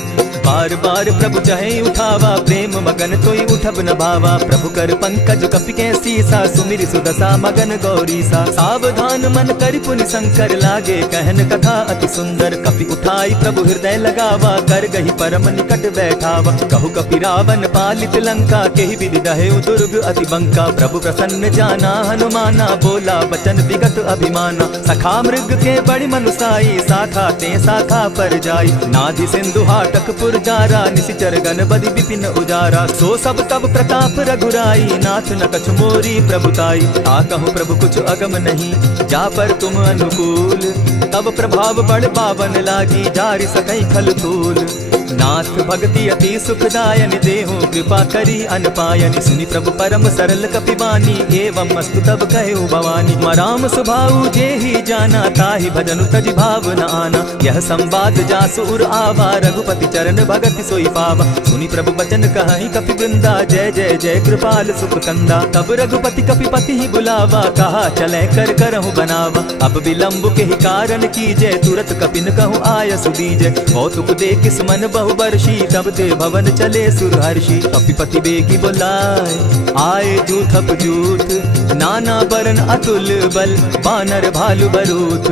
बार बार प्रभु चहे उठावा, प्रेम मगन तोई उठब न भावा। प्रभु कर पंकज कपि के सीसा, सुमिरि सुदशा मगन गौरीसा। सावधान मन करि पुनि शंकर, लागे कहन कथा अति सुंदर। कपि उठाई प्रभु हृदय लगावा, कर गही परम निकट बैठावा। कहु कपि रावण पालित लंका, केहि विधि दहेउ दुर्ग अति बंका। प्रभु प्रसन्न जाना हनुमाना, बोला बचन विगत अभिमाना। सखा मृग के बड़ि मनुसाई, साखा ते साखा पर जाई। नाधि सिंधु हाटक पुर जारा, निशिचर गण बदि विपिन उजारा। सो सब तब प्रताप रघुराई, नाथ न कछु मोरी प्रभुताई। कहूँ प्रभु कुछ अगम नहीं, जा पर तुम अनुकूल। तब प्रभाव बड़ पावन लागी, जारि सकई खल तूल। नाथ भक्ति अति सुखदायन, देहु कृपा करी अनपायनि। सुनि प्रभु परम सरल कपिबानी, एवं मस्तु तब कहु भवानी। मराम सुभाऊ जेहि जाना, ताहि भजनु तजि भाव न आना। यह संवाद जासु उर आवा, रघुपति चरण भगति सोई पावा। सुनि प्रभु बचन कहि कपि वृंदा, जय जय जय कृपाल सुख कंदा। तब रघुपति कपिपति ही बुलावा, कहा चले कर करहु बनावा। अब विलंब के ही कारण कीजय, तुरत कपिन कहूँ आय सुदीजय। कौतुक देख सुमन बहु बरसी, तब ते भवन चले सुरहर्षि। कपिपति बेगी बुलाए, आए जूथप जूथ। नाना बरन अतुल बल, बानर भालु बरूथ।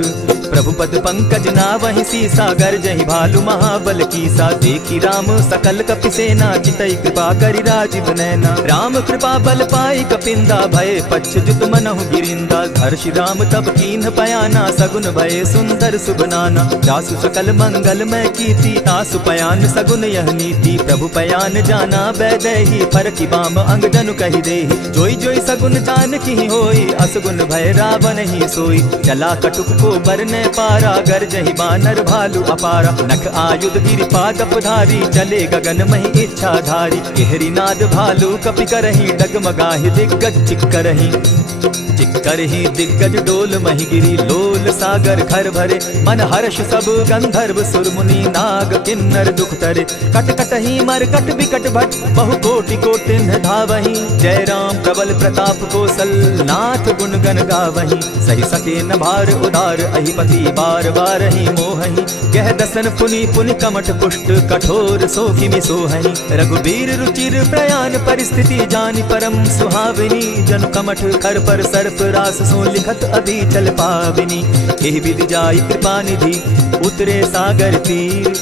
प्रभु पद पंकज नावहि सीसा, गर्जहि भालु महाबल कीसा। देखी राम सकल कपि सेना, चितई कृपा करि राजीव नैना। राम कृपा बल पाई कपिंदा, भय पच्छ जुत मनहु गिरिंदा। हर्षि राम तब कीन्ह पयाना, सगुन भय सुंदर शुभ नाना। जासु सकल मंगलमय कीर्ति, तासु पयान सगुन यह नीति। प्रभु पयान जाना बैदेही, फरकि बाम अंग जनु कहि देहि। जोई जोई सगुन जानकी होई, असगुन भय रावण ही सोई। चला कटुक को बरने पारा, गरजहि बानर भालु अपारा। नख आयुध गिरि पादप धारी, चले गगन महि इच्छाधारी। केहरी नाद भालु कपि करहि, डगमगाहि दिग्गज चिक्करहि। चिक्करहि दिग्गज डोल महि गिरी, लोल सागर खर भरे। मन हर्ष सब गंधर्व सुर मुनि, नाग किन्नर दुख तरे। कट कटहि मरकट बिकट भट, बहु कोटि कोटिन्ह धावहि। जय राम प्रबल प्रताप कौशल, नाथ गुण गण गावहि। सहि सके न भार उदार, अहिपति बार बार ही मोहहि। कह दसन पुनि पुनि कमठ पुष्ट, कठोर सो किमि सोहहि। रघुबीर रुचिर प्रयाण परिस्थिति, जानि परम सुहाविनी। जनु कमठ खर पर सर्प रास, सो लिखत अभी चल पाविनी। एहि विधि जाई कृपा निधि, उतरे सागर तीर।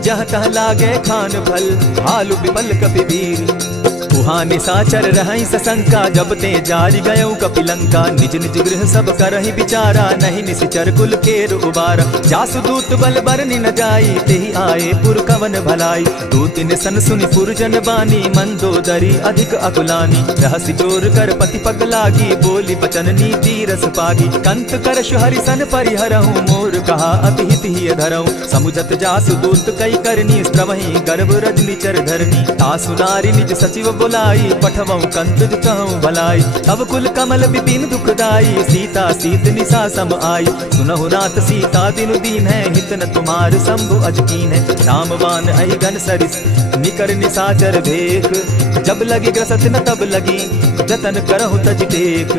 जहाँ तह लागे खान फल, भालु विपल कपि वीर। उहाँ निशाचर रहै सशंका, जब ते जारि गयौ कपिलंका। निज निज गृह सब करहि विचारा, नहीं निशिचर कुल केर उबारा। जासु दूत बल बरनि न जाई, तेहि आए पुर कवन भलाई। दूत निसन सुनि पुरजन बानी, मंदोदरी अधिक अकुलानी। रहसि जोर कर पति पग लागी, बोली बचन नीति रस पागी। कंत करशु हरिसन परिहरहु, मोर कहा अति हित ही धरहु। समुझत जासु दूत कई करनी, स्त्रवहि गर्भ रजनी चर धरनी। तासु नारी निज सचिव बुलाई, पठवऊ कंत कहूँ भलाई। तब कुल कमल विपिन दुखदाई, सीता सीत निशा सम आई। सुनहु नाथ सीता दिनु दीन है, हित न तुम्हार शंभु अजकीन है। रामवान अहिगन सरिस, निकर निशाचर भेख। जब लगी ग्रसत न तब लगी, जतन करहु तज टेक।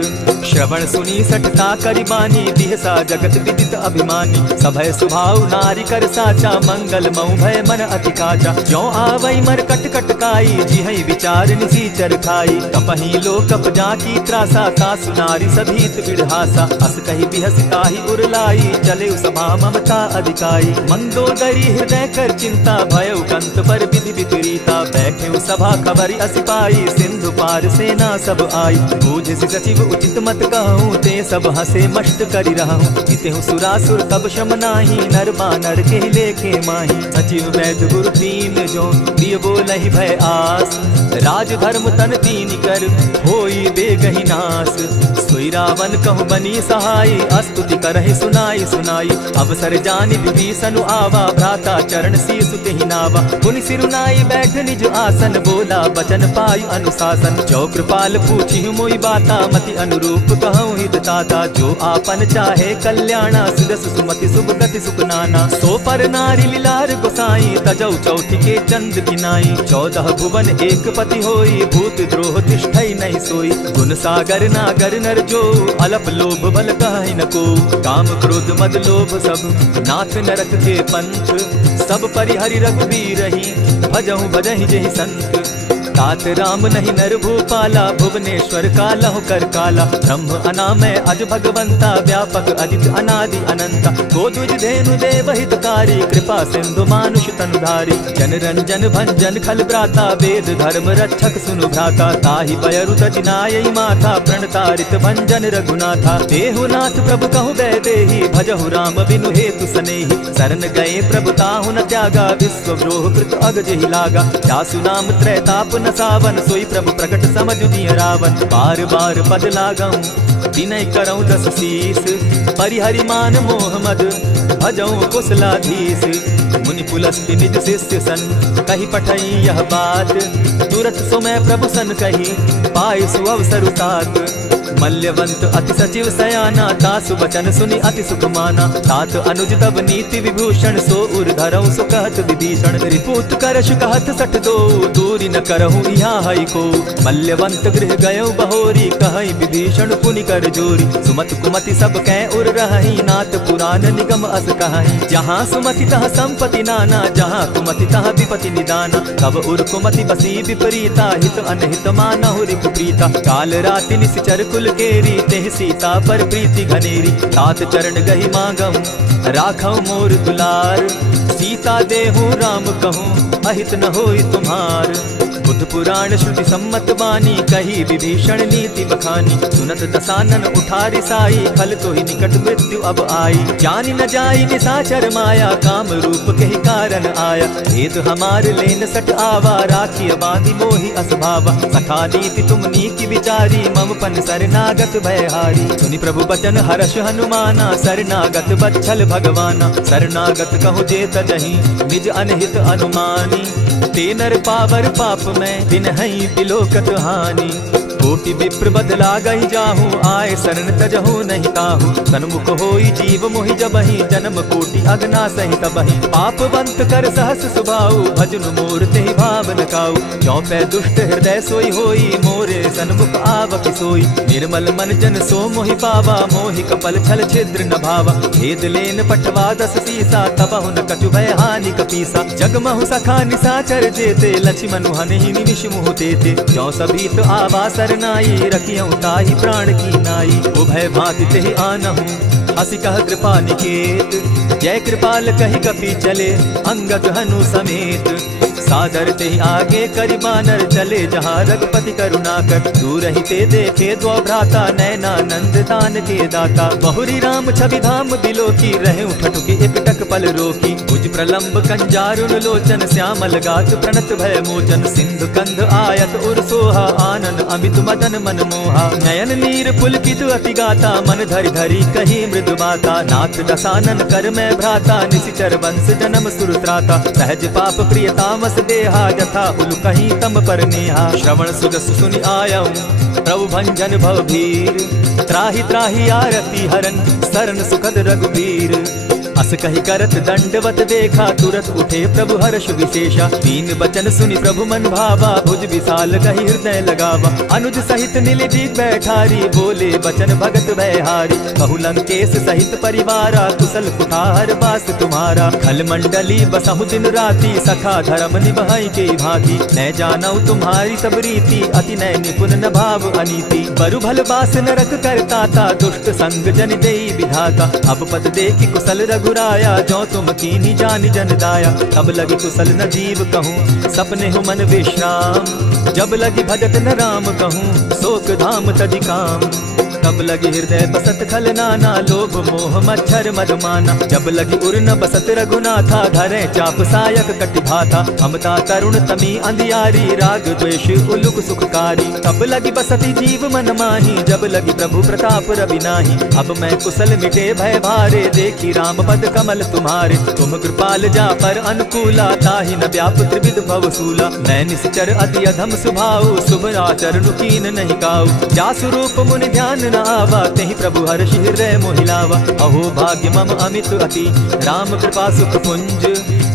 श्रवण सुनी सठता करि बानी, दिहसा जगत विदित अभिमानी। सभय सुभाव नारी कर साचा, मंगल मऊ भय मन अति काचा। ज्यों आवै मर कट कट काई, जिहै विचार निसीचर खाई। कपहि लो कप जाकी त्रासा, तासु नारी सभीत बिढ़ासा। अस कहि बिहसि ताहि उरलाई, चले सभा ममता अधिकाई। मंदोदरी हृदय कर चिंता, भयउ कंत पर विधि विपरीता। बैठे सभा खबरि अस पाई, सिंधु पार सेना सब आई। बूझसि सचिव उचित मत कहूँ, ते सब हसे मष्ट करि रहूँ। जितेहु सुरासुर तब शम नाही, नर बानर के लेखे माही। सचिव वैद्य गुरु तीन जो, प्रिय बोलहि भय आस। राज धर्म तन तीन कर, होई बेगहि नास। सोई रावण कहु बनी सहाई, स्तुति करहि सुनाई सुनाई। अवसर जानि विभीषण आवा, भ्राता चरण शीसु तेहि नावा। पुनि सिरुनाई बैठ निज आसन, बोला बचन पायु अनुशासन। जो कृपाल पूछि मोई बाता, मति अनुरूप कहूँ हित ताता। जो आपन चाहे कल्याणा, सिदस सुमति शुभ गति सुख नाना। सो पर नारी लीलार गोसाई, तजौ चौथि के चंद किनाई। 14 भुवन एक पति होई, भूत द्रोह तिष्ठै नहीं सोई। गुण सागर नागर नर जो, अलप लोभ बल कहि न को। काम क्रोध मद लोभ सब, नाथ नरक के पंथ। सब परिहरि रघुबीरहि, भजहु भजहि जेहि संत। तात राम नहीं नर भूपाला, भुवनेश्वर कालहु कर काला। ब्रह्म अनामय अज भगवंता, व्यापक अजित अनादि अनंता। गोदुज धेनु देव हितकारी, कृपा सिंधु मानुष तनुधारी। जन रंजन भंजन खल भ्राता, वेद धर्म रक्षक सुनु भ्राता। ताहि बयरु तजिनायि माथा, प्रणतारित भंजन रघुनाथा। देहु नाथ प्रभु कहु बैदेहि, भजहु राम बिनु हेतु सनेहि। शरण गए प्रभु ताहु न त्यागा, विश्वद्रोह कृत अग जेहि लागा। जासु नाम त्रैताप न सावन, सोई प्रभु प्रकट समझ दिय रावण। बार बार पद लागऊं, विनय करऊं दस शीस। परिहरि मान मोह मद, भजऊं कुशलाधीश। मुनि पुलस्ति निज शिष्य सन, कहि पठई यह बात। तुरत सो मैं प्रभु सन कही, पाई सुअवसर तात। मल्यवंत अति सचिव सयाना, तासु बचन सुनि अति सुख माना। तात अनुज तब नीति विभूषण, सो उर धरऊं सो कहत विभीषण। रिपुत करश कहत सठ दो, दूरी न करहूं यहाँ हई को। मल्यवंत गृह गयो बहोरी, कहई विभीषण पुनि कर जोरी। सुमति कुमति सब कै उर रहई, नाथ पुराण निगम अस कहई। जहाँ सुमति तह संपत्ति नाना, जहाँ कुमति तह विपति निदाना। तब उर कुमति बसी विपरीता, हित अनहित मानहु रिपु प्रीता। काल राति निशिचर कुल कुल केरी, तेह सीता पर प्रीति घनेरी। तात चरण गही मांगम, राखौ मोर दुलार। सीता देहु राम कहूँ, अहित न होई तुम्हार। बुद्ध पुराण श्रुति सम्मत बानी, कही विभीषण नीति बखानी। सुनत दसानन उठारी साई, खल तो ही निकट मृत्यु अब आई। जानी न जाई निशाचर माया, काम रूप के ही कारण आया। भेद हमार लेन सट आवा, राखी बांधी मोहि असभावा। सखा नीति तुम नीति विचारी, मम पन शरणागत भयहारी। सुनि प्रभु बचन हर्ष हनुमाना, शरणागत बच्छल भगवाना। शरणागत कहु जे तजहि, निज अनहित अनुमानी। ते नर पावर पाप में, दिन हई बिलोकत हानि। कोटि विप्र बदला गही जाहू, आए शरण तजहू नहीं ताहू। सन्मुख होई जीव मोहि जबहि, जन्म कोटि अगना सहि तबहि। पापवंत कर सहस सुभाऊ, भजन मोर तेहि भावन काऊ। जो पै दुष्ट हृदय सोई होई, मोरे सन्मुख आवक सोई। निर्मल मन जन सो मोहि पावा, मोहि कपल छल छिद्र न भावा। भेद लेन पठवा दस सीसा, तबहु न कछु भय हानि कपीसा। जगमहु सखा निशाचर जेते, लक्ष्मण हनहि निमिष मुह तेते। जो सभीत आवा सरनाई, रखियौ ताहि प्राण की नाई। उभय भांति तेहि आनहु, हसी कह कृपा निकेत। जय कृपाल कहि कपि चले, अंगद हनु समेत। सादर तेहि आगे करि बानर, चले जहाँ रघुपति करुणाकर। दूर ही ते देखे द्वौ भ्राता, नैनानंद दान के दाता। बहुरी राम छवि धाम बिलोकी, रहे ठठुकी एक टक पल रोकी। भुज प्रलंब कंजारुन लोचन, श्यामल गात प्रणत भय मोचन। सिंधु कंध आयत उर सोहा, आनन अमित मदन मन मोहा। नयन नीर पुलकित अति गाता, मन धरि धरि कही मृदु बाता। नाथ दसानन कर मैं भ्राता, निशिचर वंश जन्म सुरत्राता। सहज पाप प्रिय तामस देहा, जथा उलु कहीं तम पर नेहा। श्रवण सुजस सुनि आयऊ, प्रभु भंजन भव भीर। त्राहि त्राहि आरती हरन, सरन सुखद रघुबीर। अस कहि करत दंडवत देखा, तुरत उठे प्रभु हर्ष विशेषा। दीन बचन सुनि प्रभु मन भावा, भुज विशाल कहि हृदय लगावा। अनुज सहित नीलजी बैठारी, बोले बचन भगत भयहारी। कहु लंकेश सहित परिवारा, कुशल कुठार बास तुम्हारा। खल मंडली बसहु दिन राति, सखा धर्म निभाई के भांति। न जानौ तुम्हारी सब रीति, अति नय निपुण न भाव अनीति। बरु भल बास नरक करताता, दुष्ट संग जन देई विधाता। अब पद देखि कुशल रघुराया, जो तुम कीनी जानि जन दाया। तब लगी कुशल न जीव कहूँ, सपने हो मन विश्राम। जब लगी भजत न राम कहूँ, शोक धाम तदि काम। तब लगी हृदय बसत खल नाना, लोभ मोह मच्छर मधुमाना। जब लगी उर न बसत रघुनाथा, धरे चाप सायक कटि भाता। ममता तरुण तमी अंधियारी, राग द्वेष उलुक सुखकारी। तब लगी बसती जीव मन माही, जब लगी प्रभु प्रताप रवि नाही। अब मैं कुशल मिटे भय भारे, देखी राम पद कमल तुम्हारे। तुम कृपाल जा पर अनुकूला, ताहि न व्याप त्रिविध भवसूला। मैं निश्चर अति अधम सुभाऊ, शुभ आचरण कीन नहीं काऊ। जासु रूप मुनि ध्यान न आवा, तेहि प्रभु हर्षि हृदय मोहि लावा। अहो भाग्य मम अमित अति, राम कृपा सुख पुंज।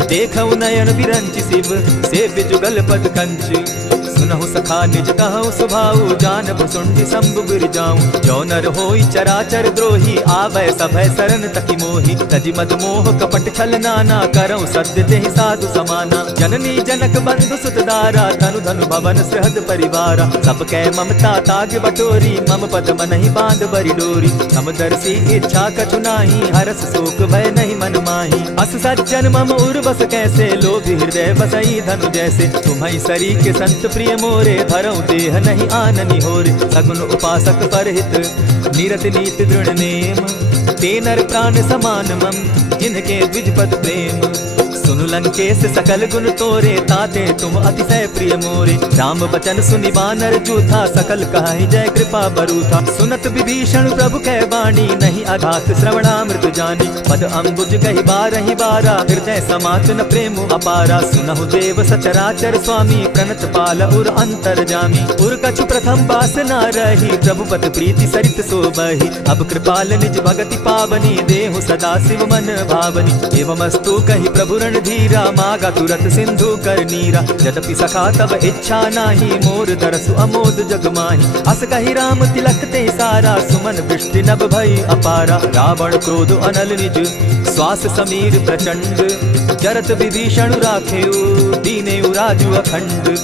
देखऊ नयन बिरंचि शिव, सेव्य जुगल पद कंच। सुनहु सखा निज कहु सुभाऊ, जानब सुंडि शंभु गिर जाऊं। जो नर होई चराचर द्रोही, आवै सभय शरण तकि मोहि। तजि मद मोह कपट छल नाना, करऊं सद्य तेहि साधु समाना। जननी जनक बंधु सुत दारा, धनु धनु भवन सहद परिवारा। सब कै ममता ताग बटोरी, मम पद मनहि बांध बरि डोरी। समदर्शी इच्छा कछु नाही, हरस शोक भय नहीं मन माही। अस सज्जन मम उर बस कैसे, लोभी हृदय बसई धनु जैसे। तुम्हि सरी के संत प्रिय मोरे, धरऊं देह नहीं आननि होरे। सगुन उपासक परहित, निरत नीति दृढ़ नेम। ते नर प्राण समान मम, जिनके द्विजपद प्रेम। सुनु लंकेश सकल गुण तोरे, ताते तुम अतिशय प्रिय मोरे। राम बचन सुनि बानर जूथा, सकल कहाहि जय कृपा बरूथा। सुनत विभीषण प्रभु कै वाणी, नहीं अघात श्रवणामृत जानी। पद अम्बुज कहि बारहि बारा, हृदय समात न प्रेम अपारा। सुनहु देव सचराचर स्वामी, प्रणत पाल उर अंतर जामी। उर कछु प्रथम बास न रही, प्रभु पद प्रीति सरित सोबहि। अब कृपाल निज भगति पावनी, देहु सदा शिव मन भावनी। एवमस्तु कहि प्रभु धीरा, मागा तुरत सिंधु कर नीरा। यद्यपि सखा तब इच्छा नाही, मोर दरसु अमोद जग माही। अस कहि राम तिलक ते सारा, सुमन वृष्टि नभ भई अपारा। रावण क्रोध अनल निज, श्वास समीर प्रचंड। जरत विभीषण राखेउ, दीनेउ राजु अखंड।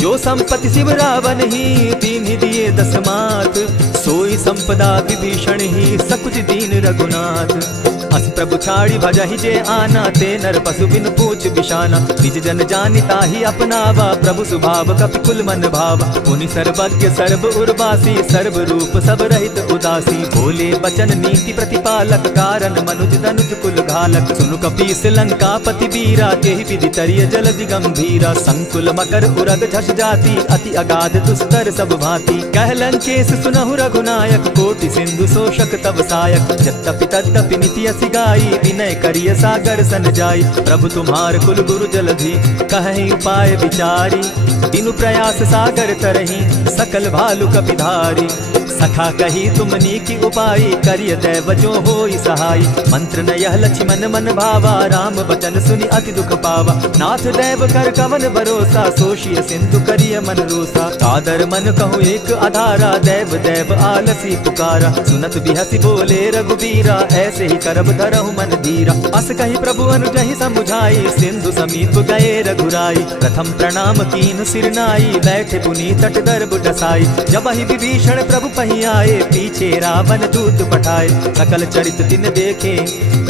जो संपत्ति शिव रावण ही, दीन्हि दिए दस मात। सोई संपदा विभीषण ही सकुच दीन रघुनाथ। अस प्रभु छाड़ी भजहि जे आना, ते नर पशु बिन पूछ बिशाना। निज जन जानिता ही अपनावा, प्रभु स्वभाव कपिकुल मन भावा। मुनि सर्वज्ञ सर्व उर्वासी, सर्व रूप सब रहित उदासी। बोले बचन नीति प्रतिपालक, कारण मनुज धनुज कुल घालक। सुनु कपीस लंकापति वीरा, तेहि विधि तरिय जलधि गंभीरा। संकुल मकर उरग झस जाति, अति अगाध दुस्तर सब भांति। कह लंकेश सुनहु रघुनायक, कोटि सिंधु शोषक तब सायक। यद्यपि तद्यपि निति गाई, विनय करिय सागर सन जाई। प्रभु तुम्हार कुल गुरु जलधि, कहीं उपाय विचारी। बिनु प्रयास सागर तरही, सकल भालु कपिधारी। सखा कही तुमनी की उपाय, करिय दैव जो होई सहाय। मंत्र न यह लक्ष्मण मन भावा, राम बचन सुनि अति दुख पावा। नाथ दैव कर कवन भरोसा, सोषिय सिंधु करिय मन रोसा। कादर मन कहूँ एक आधारा, दैव दैव आलसी पुकारा। सुनत बिहसी बोले रघुबीरा, ऐसे ही करब धरहु मन धीरा। अस कही प्रभु अनुजहि समुझाई, सिंधु समीप गए रघुराई। प्रथम प्रणाम कीन सिर नाई, बैठे पुनि तट दर्भ डसाई। जब ही विभीषण प्रभु पही आए, पीछे रावण दूत पठाए। सकल चरित दिन देखे,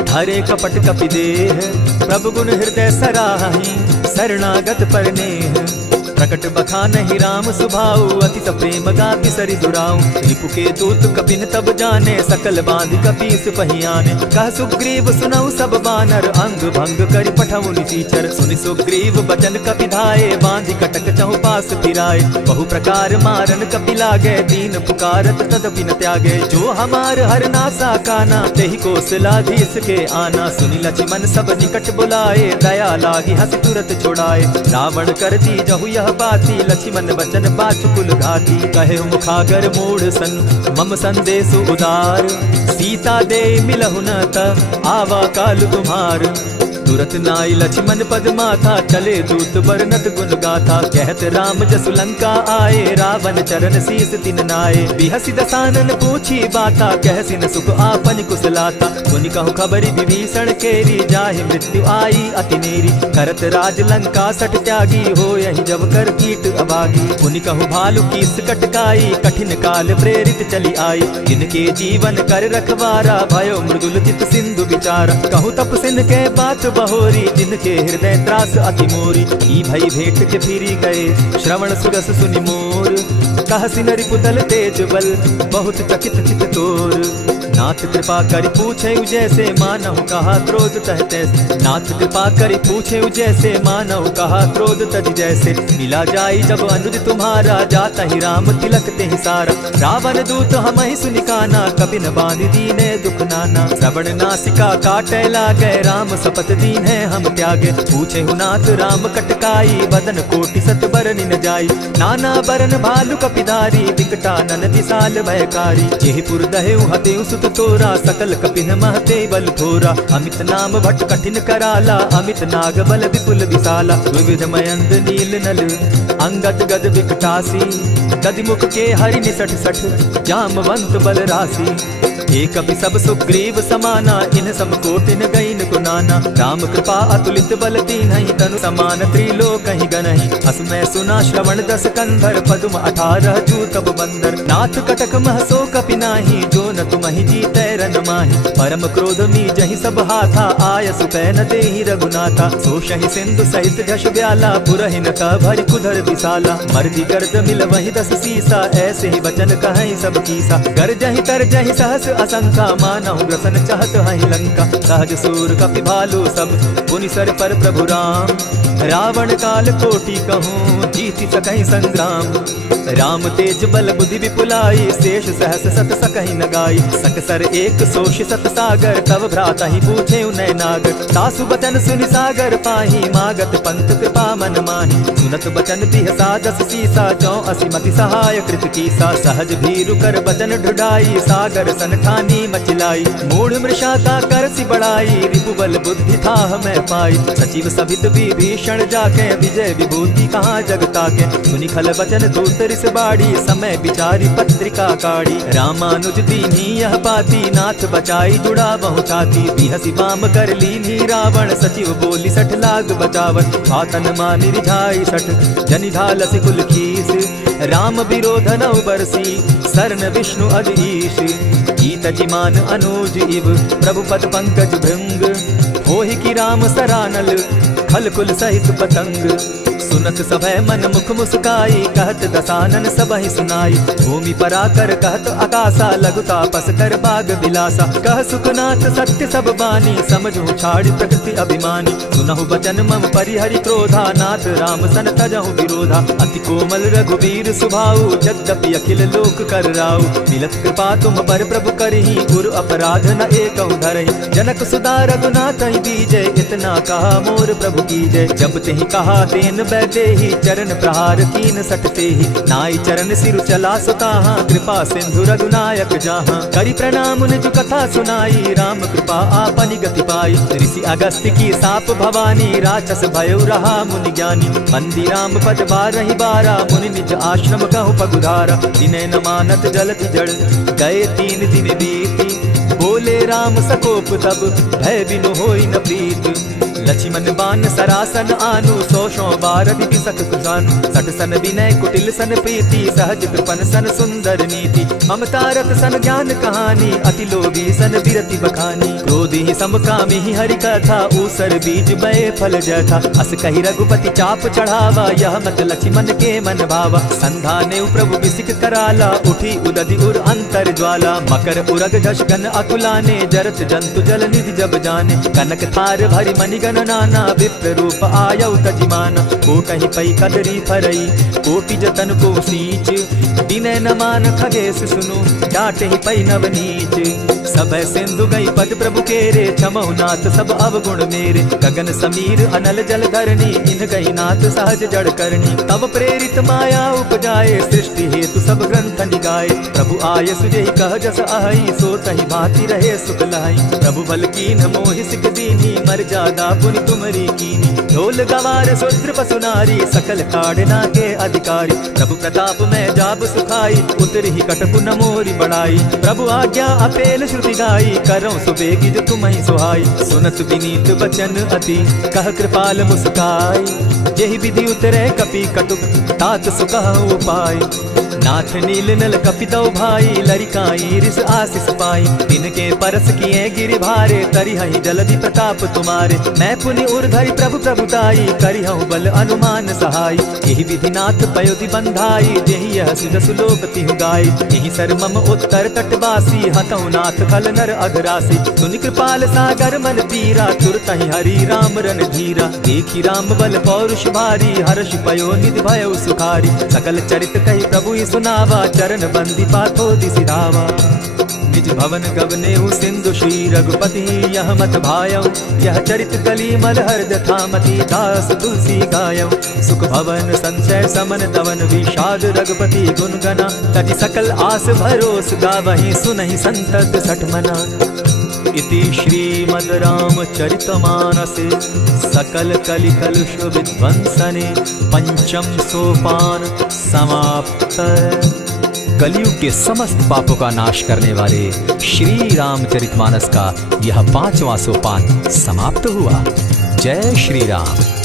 धरे कपट कपि देह। प्रभु गुण हृदय सराहि, शरणागत पर नेह। प्रकट बखानहि राम सुभाऊ, अति प्रेम गाति सरि दुराऊ। रिपु के दूत कपिन तब जाने, सकल बांधि कपीस पहियाने। कह सुग्रीव सुनऊ सब बानर, अंग भंग करि पठऊ निसीचर। सुनि सुग्रीव बचन कपि धाये, बांधि कटक चहु पास फिराए। बहु प्रकार मारन कपि लागे, दीन पुकारत तदपि न त्यागे। जो हमार हर नासा काना, तेहि कौशलाधीश के आना। सुनि लक्ष्मण सब निकट बुलाए, दया लागी हंस तुरत छुड़ाए। रावण कर दी जहु यह बाती, लक्ष्मण बचन बाचुकुल घाती। कहे मुखागर मूढ़ सन, मम संदेश उदार। सीता दे मिलहु न त, आवा काल तुम्हार। तुरत नाई लक्ष्मण पद माथा, चले दूत बरनत गुण गाथा। कहत राम जसु लंका आए, रावण चरण शीस तिन नाये। बिहसि दसानन पूछी बाता, कहसि न सुख आपन कुशलाता। मुनि कहु खबरि विभीषण केरी, जाहि मृत्यु आई अति नेरी। करत राज लंका सट त्यागी, हो यही जब कर कीट अभागी। मुनि कहु भालु कीस कटकाई, कठिन काल प्रेरित चली आई। जिनके जीवन कर रखवारा, भयो मृदुल चित सिंधु विचारा। कहु तप सिंह के बात बहोरी, जिनके हृदय त्रास अति मोरी। ई भई भेंट के फिरी गए, श्रवण सुरस सुनि मोर। कहसि न रिपुदल तेज बल, बहुत चकित चित तोर। नाथ कृपा करि पूछे जैसे, मानहु कहा क्रोध तह तैसे। नाथ कृपा करि पूछे जैसे, मानहु कहा क्रोध तज जैसे। मिला जाई जब अनुज तुम्हारा, जाता ही राम तिलक तेहि सारा। रावण दूत हमहि सुनि काना, कपिन बांधि दीने दुख नाना। श्रवण नासिका काटै लागे, राम शपथ दीन्हे हम त्यागे। पूछे नाथ राम कटकाई, बदन कोटि सत बरनि न जाई। नाना बरन भालु कपिधारी, विकटानन विशाल भयकारी। जेहि पुर दहेउ हतेउ सुत तोरा, सकल कपिन महते बल थोरा। अमित नाम भट कठिन कराला, अमित नाग बल विपुल विशाला। विविध मयंद नील नल, अंगद गद विकटासी। गदिमुख के हरि निसठ सठ, जामवंत बल राशि। एक कपि सब सुग्रीव समाना, इन सम कोटिन गईन गुनाना। राम कृपा अतुलित बल तीन्हि, तनु समान त्रिलोक ही गनहि। अस मैं सुना श्रवण दस कंधर, पदुम 18 जूतब बंदर। नाथ कटक महसो कपि नाही, जो न तुमहि जीतै रन माहि। परम क्रोध मी जहि सब हाथा, आय सुपै न देहि रघुनाथा। सोषहि सिंधु सहित झष ब्याला, पुरहिन का भरि कुधर विशाला। मर्दि गर्द मिल वहि 10 सीसा, ऐसे ही वचन कहहि सब कीसा। गर्जहि तरजहि सहस असंका, मानहु ग्रसन चाहत हहि लंका। सहज सूर कपि भालु सब, पुनि सर पर प्रभु राम। रावण काल कोटि कहूँ, जीति सकहि संग्राम। राम तेज बल बुद्धि विपुलाई, शेष सहस सत सकहि न गाई। सकसर एक सोष सत सागर, तब भ्राता ही पूछे उनय नागर। सासु बचन सुनि सागर पाही, मागत पंत कृपा मन माही। सुनत बचन बिहसा 10 सीसा, 84 मति सहाय कृत कीसा। सहज भीरु कर बचन ढुढ़ाई, सागर सन ठानी मचिलाई। मूढ़ मृषा का करसि बढ़ाई, रिपुबल बुद्धि था मैं पाई। सचिव सभित विभीषण जाके, विजय विभूति कहाँ जगता के। सुनि खल बचन दूत रिस बाड़ी, समय विचारी पत्रिका काढ़ी। रामानुज दीनी यह बाती, नाथ बचाई जुड़ा बहु छाती। बिहसी बाम कर लीनी रावण, सचिव बोली 60 लाग बचावन। आतन मानि रिझाई 60, जनि ढालसि कुल खीस। राम विरोध नौ बरसी शरण विष्णु अधीश। कीत जिमान अनुज इव प्रभु पद पंकज भृंग। होहि की राम सरानल खल कुल सहित पतंग। सुनत सभय मन मुख मुस्काई कहत दसानन सबहि सुनाई। भूमि पराकर कहत आकाशा लघु तापस कर बाग बिलासा। कह सुखनाथ सत्य सब बानी समझू छाड़ी प्रकृति अभिमानी। सुनहु बचन मम परिहरि क्रोधा नाथ राम सन तजहु विरोधा। अति कोमल रघुवीर सुभाऊ यद्यपि अखिल लोक कर राऊ। मिलत कृपा तुम पर प्रभु करही गुरु अपराध न एकहु धरहि। जनक सुधा रघुनाथ दीजय इतना कहा मोर प्रभु की जय। जब तेहि कहा तेन बैठे ही चरण प्रहार कीन सटते ही। नाई चरण सिर चला सुताहा कृपा सिंधु रघुनायक जहाँ। करि प्रणाम निज कथा सुनाई राम कृपा आपनि गति पाई। ऋषि अगस्त्य की साप भवानी राक्षस भयो रहा मुनि ज्ञानी। बंदी राम पद बारहि बारा मुनि निज आश्रम कहु पगुधारा। दिने न मानत जलति जड़ गए 3 दिन बीती। बोले राम सकोप तब भय बिनु होई न प्रीत। लक्ष्मण बान सरासन आनु 100 बार दिति सख सुजानु। सठ सन विनय कुटिल सन प्रीति सहज कृपन सन सुंदर नीति। ममता रत सन ज्ञान कहानी अति लोभी सन विरति बखानी। क्रोधी समकामी हरि कथा ऊसर बीज बय फल जथा। अस कहि रघुपति चाप चढ़ावा यह मत लक्ष्मण के मन भावा। संधाने प्रभु बिसिक कराला उठी उदधि उर अंतर ज्वाला। मकर उरग झषगन अकुलाने जरत जंतु जल निधि जब जाने। कनक थार भरी मणिगण नाना विप्र रूप आयौ तजिमाना। कोटहि पै कदरी फरई कोटि जतन को सींच। विनय न मान खगेश सुनु डांटहि पै नव नीच। सब सिंधु गई पद प्रभु केरे क्षमहु नाथ सब अवगुण मेरे। गगन समीर अनल जल धरणी इन गई नाथ सहज जड़ करनी। तब प्रेरित माया उपजाए सृष्टि हेतु सब ग्रंथ निगाए। प्रभु आय सुजेहि कह जस अहि सो तहि भांति रहे सुख लहै। प्रभु बल कीन मोहि सिख दीनी मर्यादा पुनि तुमरी कीनी। ढोल गवार शूद्र पशु नारी सकल काढ़ना के अधिकारी। प्रभु प्रताप में जाब सुखाई उतरि ही कटपु न मोरी बढ़ाई। प्रभु आज्ञा अपेल श्रुति गाई करौ सुबेगी जो तुम्हि सुहाई। सुनत विनीत बचन अति कह कृपाल मुस्काई। जेहि विधि उतरे कपि कटुक तात सुकहु उपाय। नाथ नील नल कपितौ भाई लरिकाई रिस आशीष पाई। तिनके परस किए गिरि भारे तरिहहि जलधि प्रताप तुम्हारे। मैं पुनि उर्धरि प्रभु प्रभुताई करिहु बल अनुमान सहाय। एहि विधि नाथ पयोधि बंधाई जेहि यह सुजसु लोक तिहु गाई। एहि सर मम उत्तर तटवासी हतौ नाथ खल नर अघरासी। सुनि कृपाल सागर मन पीरा तुरतहि हरि राम रन धीरा। देखि राम बल पौरुष भारी हर्ष पयो निधि भयो सुखारी। सकल चरित कहि प्रभु सुनावा चरण बंदी पाथो दिसि धावा। निज भवन गवनेहु सिंधु श्री रघुपति यह मत भायौ। यह चरित कली मलहर्द थामति दास तुलसी गायौ। सुख भवन संचय समन तवन विषाद रघुपति गुण गना। तजि सकल आस भरोस गावहि सुनहि संतत सठ मना। इति श्रीमद् रामचरितमानसे सकल कलि कलुष विध्वंसने पंचम सोपान समाप्त। कलयुग के समस्त पापों का नाश करने वाले श्री रामचरितमानस का यह 5वां सोपान समाप्त हुआ। जय श्री राम।